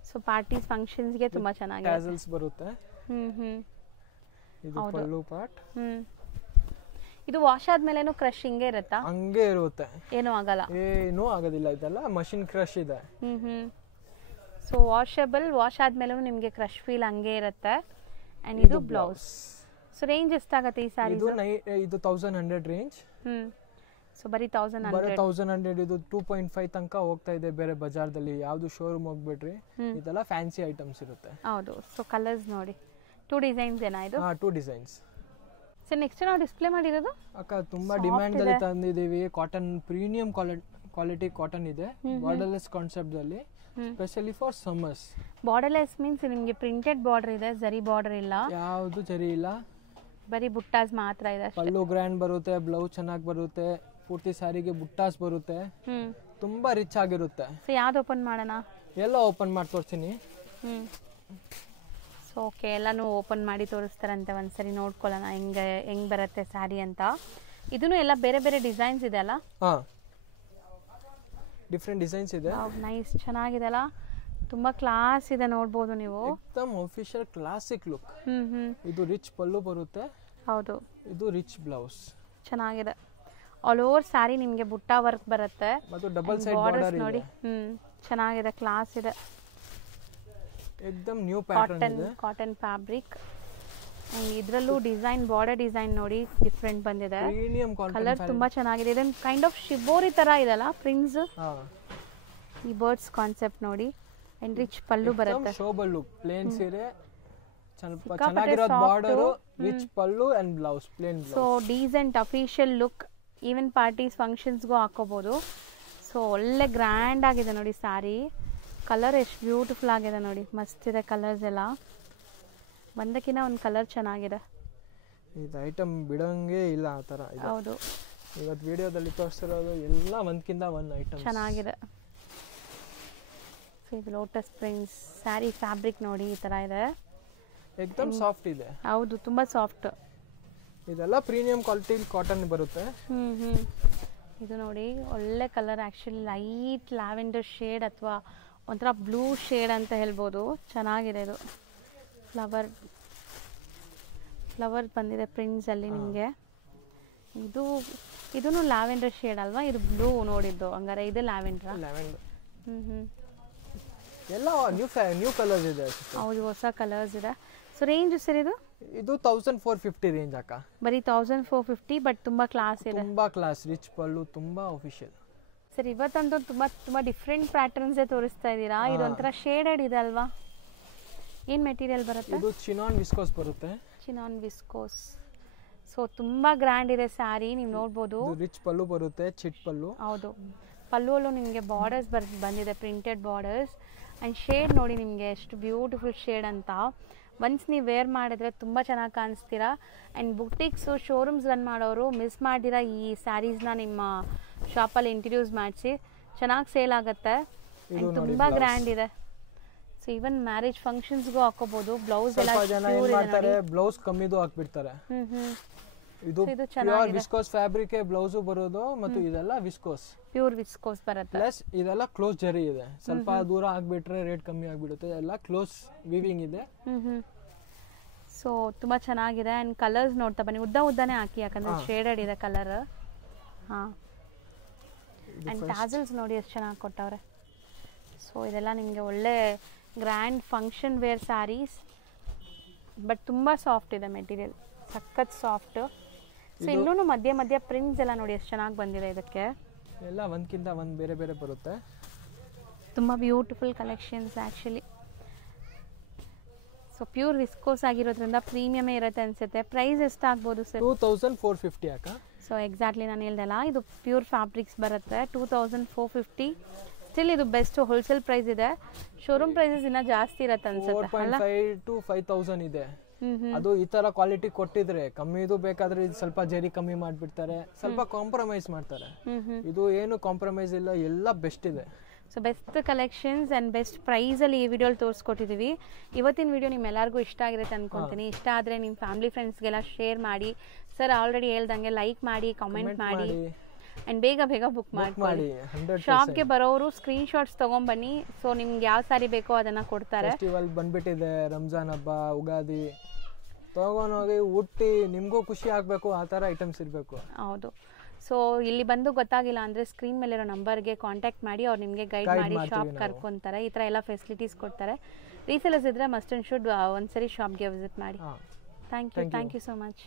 ಸೊ ಪಾರ್ಟೀಸ್, ಫಂಕ್ಷನ್ಸ್ ಗೆ ತುಂಬಾ ಚೆನ್ನಾಗಿದೆ. ಟ್ಯಾಸಲ್ಸ್ ಬರುತ್ತೆ. ಇದು ಪಲ್ಲು ಪಾರ್ಟ್. ಇದು ವಾಶ್ ಆದ್ಮೇಲೆನೂ ಕ್ರಶ್ ಹಿಂಗೆ ಇರುತ್ತಾ? ಹಂಗೆ ಇರುತ್ತೆ, ಏನೂ ಆಗಲ್ಲ. ಏನೂ ಆಗೋದಿಲ್ಲ, ಇದೆಲ್ಲ ಮಷಿನ್ ಕ್ರಶ್ ಇದೆ. ಸೊ ವಾಷಬಲ್, ವಾಶ್ ಆದ್ಮೇಲೂ ನಿಮಗೆ ಕ್ರಶ್ ಫೀಲ್ ಹಂಗೆ ಇರುತ್ತೆ. ಅಂಡ್ ಇದು ಬ್ಲೌಸ್. ಸೊ ರೇಂಜ್ ಎಷ್ಟಾಗುತ್ತೆ ಈ ಸ್ಯಾರೀಸ್? ಇದು 1100 ರೇಂಜ್. ಸೊ ಬರೀ 1100. ಇದು 2.5 ತನಕ ಹೋಗ್ತಾ ಇದೆ ಬೇರೆ ಬಜಾರ್ದಲ್ಲಿ. ಯಾವ್ದು ಶೋರೂಮ್ ಹೋಗ್ಬಿಟ್ರಿ, ಇದೆಲ್ಲ ಫ್ಯಾನ್ಸಿ ಐಟಮ್ಸ್ ಇರುತ್ತೆ. ಹೌದು. ಸೊ ಕಲರ್ಸ್ ನೋಡಿ, 2 ಡಿಸೈನ್ಸ್ ಏನಾ ಇದು? 2 ಡಿಸೈನ್ಸ್. ಸೊ ನೆಕ್ಸ್ಟ್ ನಾವು ಡಿಸ್ಪ್ಲೇ ಮಾಡಿರೋದು ಅಕ್ಕ ತುಂಬಾ ಡಿಮ್ಯಾಂಡ್ ಅಲ್ಲಿ ತಂದಿದೀವಿ. ಕಾಟನ್, ಪ್ರೀಮಿಯಂ ಕ್ವಾಲಿಟಿ ಕಾಟನ್ ಇದೆ, ಬಾರ್ಡರ್ಲೆಸ್ ಕಾನ್ಸೆಪ್ಟ್ ಅಲ್ಲಿ, specially for summers. Borderless means ನಿಮಗೆ ಪ್ರಿಂಟೆಡ್ ಬಾರ್ಡರ್ ಇದೆ, ಜರಿ ಬಾರ್ಡರ್ ಇಲ್ಲ, ಯಾವುದು ಜರಿ ಇಲ್ಲ, ಬರೀ ಬುಟ್ಟಾಸ್ ಮಾತ್ರ ಇದೆ. ಪಲ್ಲು ಗ್ರ್ಯಾಂಡ್ ಬರುತ್ತೆ, ಬ್ಲೌಸ್ ಚೆನ್ನಾಗಿ ಬರುತ್ತೆ, ಪೂರ್ತಿ ಸಾರಿಗೆ ಬುಟ್ಟಾಸ್ ಬರುತ್ತೆ, ತುಂಬಾ ರಿಚ್ ಆಗಿರುತ್ತೆ. ಸೊ ಯಾವ್ದು ಓಪನ್ ಮಾಡೋಣ? ಎಲ್ಲ ಓಪನ್ ಮಾಡಿ ತೋರಿಸ್ತೀನಿ. ಸೊ ಓಕೆ, ಎಲ್ಲಾನು ಓಪನ್ ಮಾಡಿ ತೋರಿಸ್ತಾರಂತೆ, ಒಂದ್ಸರಿ ನೋಡ್ಕೊಳ್ಳೋಣ ಹೆಂಗ್ ಬರುತ್ತೆ ಸ್ಯಾರಿ ಅಂತ. ಇದನ್ನು ಎಲ್ಲ ಬೇರೆ ಬೇರೆ ಡಿಸೈನ್ಸ್ ಇದೆ ಅಲ್ಲ? ಡಿಫರೆಂಟ್ ಡಿಸೈನ್ಸ್ ಇದೆ. ನೈಸ್, ಚೆನ್ನಾಗಿದೆ ಅಲ್ಲ, ತುಂಬಾ ಕ್ಲಾಸ್ ಇದೆ, ನೋಡಬಹುದು ನೀವು. एकदम ಆಫಿಷಿಯಲ್ ಕ್ಲಾಸಿಕ್ ಲುಕ್. ಇದು ರಿಚ್ ಪಲ್ಲು ಬರುತ್ತೆ. ಹೌದು, ಇದು ರಿಚ್ ಬ್ಲೌಸ್. ಚೆನ್ನಾಗಿದೆ. ಆಲ್ ಓವರ್ ಸ್ಯಾರಿ ನಿಮಗೆ ಬುಟ್ಟ ವರ್ಕ್ ಬರುತ್ತೆ ಮತ್ತು ಡಬಲ್ ಸೈಡ್ ಬಾರ್ಡರ್ ನೋಡಿ. ಚೆನ್ನಾಗಿದೆ, ಕ್ಲಾಸ್ ಇದೆ. एकदम ನ್ಯೂ ಪ್ಯಾಟರ್ನ್ ಇದೆ, ಕಾಟನ್ ಫ್ಯಾಬ್ರಿಕ್. ಇದರಲ್ಲೂ ಡಿಸೈನ್, ಬಾರ್ಡರ್ ಡಿಸೈನ್ ನೋಡಿ ಡಿಫರೆಂಟ್ ಬಂದಿದೆ. ಪ್ರೀಮಿಯಂ ಕಲರ್ ತುಂಬಾ ಚೆನ್ನಾಗಿದೆ. ಇದೊಂದು ಕೈಂಡ್ ಆಫ್ ಶಿಬೋರಿ ತರ ಇದೆಲ್ಲ ಪ್ರಿಂಟ್ಸ್. ಈ ಬರ್ಡ್ಸ್ ಕಾನ್ಸೆಪ್ಟ್ ನೋಡಿ. ಅಂಡ್ ರಿಚ್ ಪಲ್ಲು ಬರುತ್ತೆ. ಶೋಬಲ್ ಲುಕ್, ಪ್ಲೇನ್ ಸೀರೆ, ಚೆನ್ನಾಗಿರೋ border, rich pallu and blouse, plain blouse. So decent official look, even parties, ಫಂಕ್ಷನ್ಸ್ಗೂ ಹಾಕೋಬಹುದು. ಸೊ ಒಳ್ಳೆ ಗ್ರ್ಯಾಂಡ್ ಆಗಿದೆ ನೋಡಿ ಸ್ಯಾರಿ. ಕಲರ್ ಎಷ್ಟು ಬ್ಯೂಟಿಫುಲ್ ಆಗಿದೆ ನೋಡಿ, ಮಸ್ತ್ ಇದೆ ಕಲರ್ಸ್ ಎಲ್ಲ. ಒಂದಕ್ಕಿಂತ ಒಂದು ಕಲರ್ ಚೆನ್ನಾಗಿದೆ. ಇದು ಐಟಮ್ ಬಿಡಂಗೆ ಇಲ್ಲ ಆ ಥರ. ಹೌದು, ಇವತ್ತು ವಿಡಿಯೋದಲ್ಲಿ ತೋರಿಸ್ತಿರೋದು ಎಲ್ಲ ಒಂದಕ್ಕಿಂತ ಒಂದು ಐಟಮ್ ಚೆನ್ನಾಗಿದೆ. ಸೊ ಇದು ಲೋಟಸ್ ಪ್ರಿಂಟ್ಸ್ ಸ್ಯಾರಿ ಫ್ಯಾಬ್ರಿಕ್ ನೋಡಿ, ಈ ಥರ ಇದೆ. एकदम ಸಾಫ್ಟ್ ಇದೆ. ಹೌದು, ತುಂಬಾ ಸಾಫ್ಟ್. ಇದೆಲ್ಲ ಪ್ರೀಮಿಯಂ ಕ್ವಾಲಿಟಿ ಕಾಟನ್ ಬರುತ್ತೆ. ಇದು ನೋಡಿ, ಒಳ್ಳೆ colour, actually light lavender shade ಅಥವಾ ಒಂಥರ ಬ್ಲೂ ಶೇಡ್ ಅಂತ ಹೇಳ್ಬೋದು. ಚೆನ್ನಾಗಿದೆ ಇದು. ಫ್ಲವರ್ ಬಂದಿದೆ ಪ್ರಿಂಟ್ಸಲ್ಲಿ ನಿಮಗೆ. ಇದೂ ಲ್ಯಾವೆಂಡರ್ ಶೇಡ್ ಅಲ್ವಾ? ಇದು ಬ್ಲೂ ನೋಡಿದ್ದು, ಹಂಗಾರೆ ಇದು ಲ್ಯಾವೆಂಡ್ರಾ? ಎಲ್ಲ ನ್ಯೂ ಕಲರ್ಸ್ ಇದೆ. ಹೌದು, ಹೊಸ ಕಲರ್ಸ್ ಇದೆ. ಸೊ ರೇಂಜ್ ಸರ್ ಇದು 1450 ರೇಂಜ್ ಅಕ್ಕ. ಬರೀ 1450, ಬಟ್ ತುಂಬ ಕ್ಲಾಸ್ ಇದೆ. ತುಂಬಾ ಕ್ಲಾಸ್, ರಿಚ್ ಪಲ್ಲು, ತುಂಬಾ ಅಫಿಷಿಯಲ್. ಸರ್ ಇವತ್ತಂತೂ ತುಂಬ ಡಿಫ್ರೆಂಟ್ ಪ್ಯಾಟರ್ನ್ಸೇ ತೋರಿಸ್ತಾ ಇದ್ದೀರಾ. ಇದೊಂಥರ ಶೇಡೆಡ್ ಇದೆ ಅಲ್ವಾ? ಏನು ಮೆಟೀರಿಯಲ್ ಬರುತ್ತೆ? ಇದು ಚಿನಾನ್ ವಿಸ್ಕೋಸ್ ಬರುತ್ತೆ. Chinon viscose. ಸೊ ತುಂಬ ಗ್ರ್ಯಾಂಡ್ ಇದೆ ಸ್ಯಾರಿ, ನೀವು ನೋಡ್ಬೋದು. ರಿಚ್ ಪಲ್ಲು ಬರುತ್ತೆ, ಚಿಟ್ ಪಲ್ಲು. ಹೌದು, ಪಲ್ಲುವಲ್ಲೂ ನಿಮಗೆ ಬಾರ್ಡರ್ಸ್ ಬಂದಿದೆ, ಪ್ರಿಂಟೆಡ್ ಬಾರ್ಡರ್ಸ್. ಆ್ಯಂಡ್ ಶೇಡ್ ನೋಡಿ ನಿಮಗೆ ಎಷ್ಟು ಬ್ಯೂಟಿಫುಲ್ ಶೇಡ್ ಅಂತ. ಒನ್ಸ್ ನೀವು ವೇರ್ ಮಾಡಿದ್ರೆ ತುಂಬ ಚೆನ್ನಾಗಿ ಕಾಣಿಸ್ತೀರಾ. ಆ್ಯಂಡ್ ಬುಟಿಕ್ಸು, ಶೋರೂಮ್ಸ್ ರನ್ ಮಾಡೋರು ಮಿಸ್ ಮಾಡಿದಿರ ಈ ಸ್ಯಾರೀಸ್ನ ನಿಮ್ಮ ಶಾಪಲ್ಲಿ ಇಂಟ್ರಡ್ಯೂಸ್ ಮಾಡಿಸಿ, ಚೆನ್ನಾಗಿ ಸೇಲ್ ಆಗುತ್ತೆ. ಆ್ಯಂಡ್ ತುಂಬ ಗ್ರ್ಯಾಂಡ್ ಇದೆ. ಸೊ ಈವನ್ ಮ್ಯಾರೇಜ್ ಫಂಕ್ಷನ್ಸ್ಗೂ ಹಾಕೋಬಹುದು. ಬ್ಲೌಸ್ ಎಲ್ಲ ಬ್ಲೌಸ್ ಕಮ್ಮಿದು ಹಾಕ್ಬಿಡ್ತಾರೆ. ಇದು ಪ್ಯೂರ್ ವಿಸ್ಕೋಸ್ ಫ್ಯಾಬ್ರಿಕ್ ಬ್ಲೌಸ್ ಬರೋದು, ಮತ್ತು ಇದೆಲ್ಲ ವಿಸ್ಕೋಸ್, ಪ್ಯೂರ್ ವಿಸ್ಕೋಸ್ ಬರುತ್ತೆ. ಪ್ಲಸ್ ಇದೆಲ್ಲ ಕ್ಲೋಸ್ ಜರಿ ಇದೆ. ಸ್ವಲ್ಪ ದೂರ ಆಗ್ಬಿಟ್ರೆ ರೇಟ್ ಕಮ್ಮಿ ಆಗ್ಬಿಡುತ್ತೆ. ಎಲ್ಲ ಕ್ಲೋಸ್ ವಿವಿಂಗ್ ಇದೆ. ಸೊ ತುಂಬ ಚೆನ್ನಾಗಿದೆ. ಆ್ಯಂಡ್ ಕಲರ್ಸ್ ನೋಡ್ತಾ ಬನ್ನಿ, ಉದ್ದನೇ ಹಾಕಿ, ಯಾಕಂದ್ರೆ ಶೇಡೆಡ್ ಇದೆ ಕಲರ್. ಹಾಂ, ಆ್ಯಂಡ್ ಟ್ಯಾಸಲ್ಸ್ ನೋಡಿ ಎಷ್ಟು ಚೆನ್ನಾಗಿ ಕೊಟ್ಟವ್ರೆ. ಸೊ ಇದೆಲ್ಲ ನಿಮಗೆ ಒಳ್ಳೆ grand function wear sarees, but ತುಂಬ ಸಾಫ್ಟ್ ಇದೆ ಮೆಟೀರಿಯಲ್, ಸಖತ್ ಸಾಫ್ಟ್. ಸೊ ಇನ್ನೂ ಮಧ್ಯ ಪ್ರಿಂಟ್ಸ್ ಎಲ್ಲ ನೋಡಿ ಎಷ್ಟು ಚೆನ್ನಾಗಿ ಬಂದಿದೆ. ಇದಕ್ಕೆ ಎಲ್ಲ ಒಂದಕ್ಕಿಂತ ಒಂದು ಬೇರೆ ಬೇರೆ ಬರುತ್ತೆ. ತುಂಬ beautiful collections actually. So pure viscose ಆಗಿರೋದ್ರಿಂದ ಪ್ರೀಮಿಯಮೇ ಇರುತ್ತೆ ಅನಿಸುತ್ತೆ. ಪ್ರೈಸ್ ಎಷ್ಟಾಗ್ಬೋದು ಸರ್? 2450 ಅಕ್ಕ. ಸೊ ಎಕ್ಸಾಕ್ಟ್ಲಿ ನಾನು ಹೇಳ್ದಲ್ಲ, ಇದು ಪ್ಯೂರ್ ಫ್ಯಾಬ್ರಿಕ್ಸ್ ಬರುತ್ತೆ. 2450. ಸ್ಟಿಲ್ ಇದು ಬೆಸ್ಟ್ ಹೋಲ್ಸೇಲ್ ಪ್ರೈಸ್ ಇದೆ. ಶೋರೂಮ್ ಪ್ರೈಸಸ್ ಇನ್ನ ಜಾಸ್ತಿ ಇರುತ್ತೆ ಅನ್ಸುತ್ತೆ. 4.5 to 5000 ಇದೆ. ಅದು ಈ ತರ ಕ್ವಾಲಿಟಿ ಕೊಟ್ಟಿದ್ರೆ ಕಮ್ಮಿದು ಬೇಕಾದ್ರೆ ಇದು ಸ್ವಲ್ಪ ಜರಿ ಕಮ್ಮಿ ಮಾಡ್ಬಿಡ್ತಾರೆ, ಸ್ವಲ್ಪ ಕಾಂಪ್ರಮೈಸ್ ಮಾಡ್ತಾರೆ. ಇದು ಏನು ಕಾಂಪ್ರಮೈಸ್ ಇಲ್ಲ, ಎಲ್ಲ ಬೆಸ್ಟ್ ಇದೆ. So best collections and best ಪ್ರೈಸಲ್ಲಿ ಈ ವಿಡಿಯೋಲಿ ತೋರಿಸ್ಕೊಟ್ಟಿದ್ದೀವಿ. ಇವತ್ತಿನ ವಿಡಿಯೋ ನಿಮ್ಮೆಲ್ಲರಿಗೂ ಇಷ್ಟ ಆಗಿರುತ್ತೆ ಅನ್ಕೊತೀನಿ. ಇಷ್ಟ ಆದರೆ ನಿಮ್ಮ ಫ್ಯಾಮಿಲಿ ಫ್ರೆಂಡ್ಸ್ಗೆಲ್ಲ ಶೇರ್ ಮಾಡಿ. ಸರ್ ಆಲ್ರೆಡಿ ಹೇಳ್ದಂಗೆ ಲೈಕ್ ಮಾಡಿ, ಕಾಮೆಂಟ್ ಮಾಡಿ, ಆ್ಯಂಡ್ ಬೇಗ ಬುಕ್ ಮಾಡಿ. ಶಾಪ್ಗೆ ಬರೋರು ಸ್ಕ್ರೀನ್ಶಾಟ್ಸ್ ತೊಗೊಂಬನ್ನಿ. ಸೊ ನಿಮ್ಗೆ ಯಾವ ಸ್ಯಾರಿ ಬೇಕೋ ಅದನ್ನು ಕೊಡ್ತಾರೆ. ಫೆಸ್ಟಿವಲ್ ಬಂದ್ಬಿಟ್ಟಿದೆ, ರಂಜಾನ್ ಹಬ್ಬ, ಉಗಾದಿ, ತಗೊಂಡೋಗಿ ಉಟ್ಟಿ ನಿಮಗೂ ಖುಷಿ ಆಗಬೇಕು, ಆ ಥರ ಐಟಮ್ಸ್ ಇರಬೇಕು. ಹೌದು. ಸೊ ಇಲ್ಲಿ ಬಂದು ಗೊತ್ತಾಗಿಲ್ಲ ಅಂದರೆ ಸ್ಕ್ರೀನ್ ಮೇಲಿರೋ ನಂಬರ್ಗೆ ಕಾಂಟ್ಯಾಕ್ಟ್ ಮಾಡಿ, ಅವ್ರು ನಿಮಗೆ ಗೈಡ್ ಮಾಡಿ ಶಾಪ್ ಕರ್ಕೊತಾರೆ. ಈ ಥರ ಎಲ್ಲ ಫೆಸಿಲಿಟೀಸ್ ಕೊಡ್ತಾರೆ. ರೀಸೇಲರ್ಸ್ ಇದ್ದರೆ ಮಸ್ಟ್ ಆ್ಯಂಡ್ ಶುಡ್ ಒಂದ್ಸರಿ ಶಾಪ್ಗೆ ವಿಸಿಟ್ ಮಾಡಿ. Thank you so much.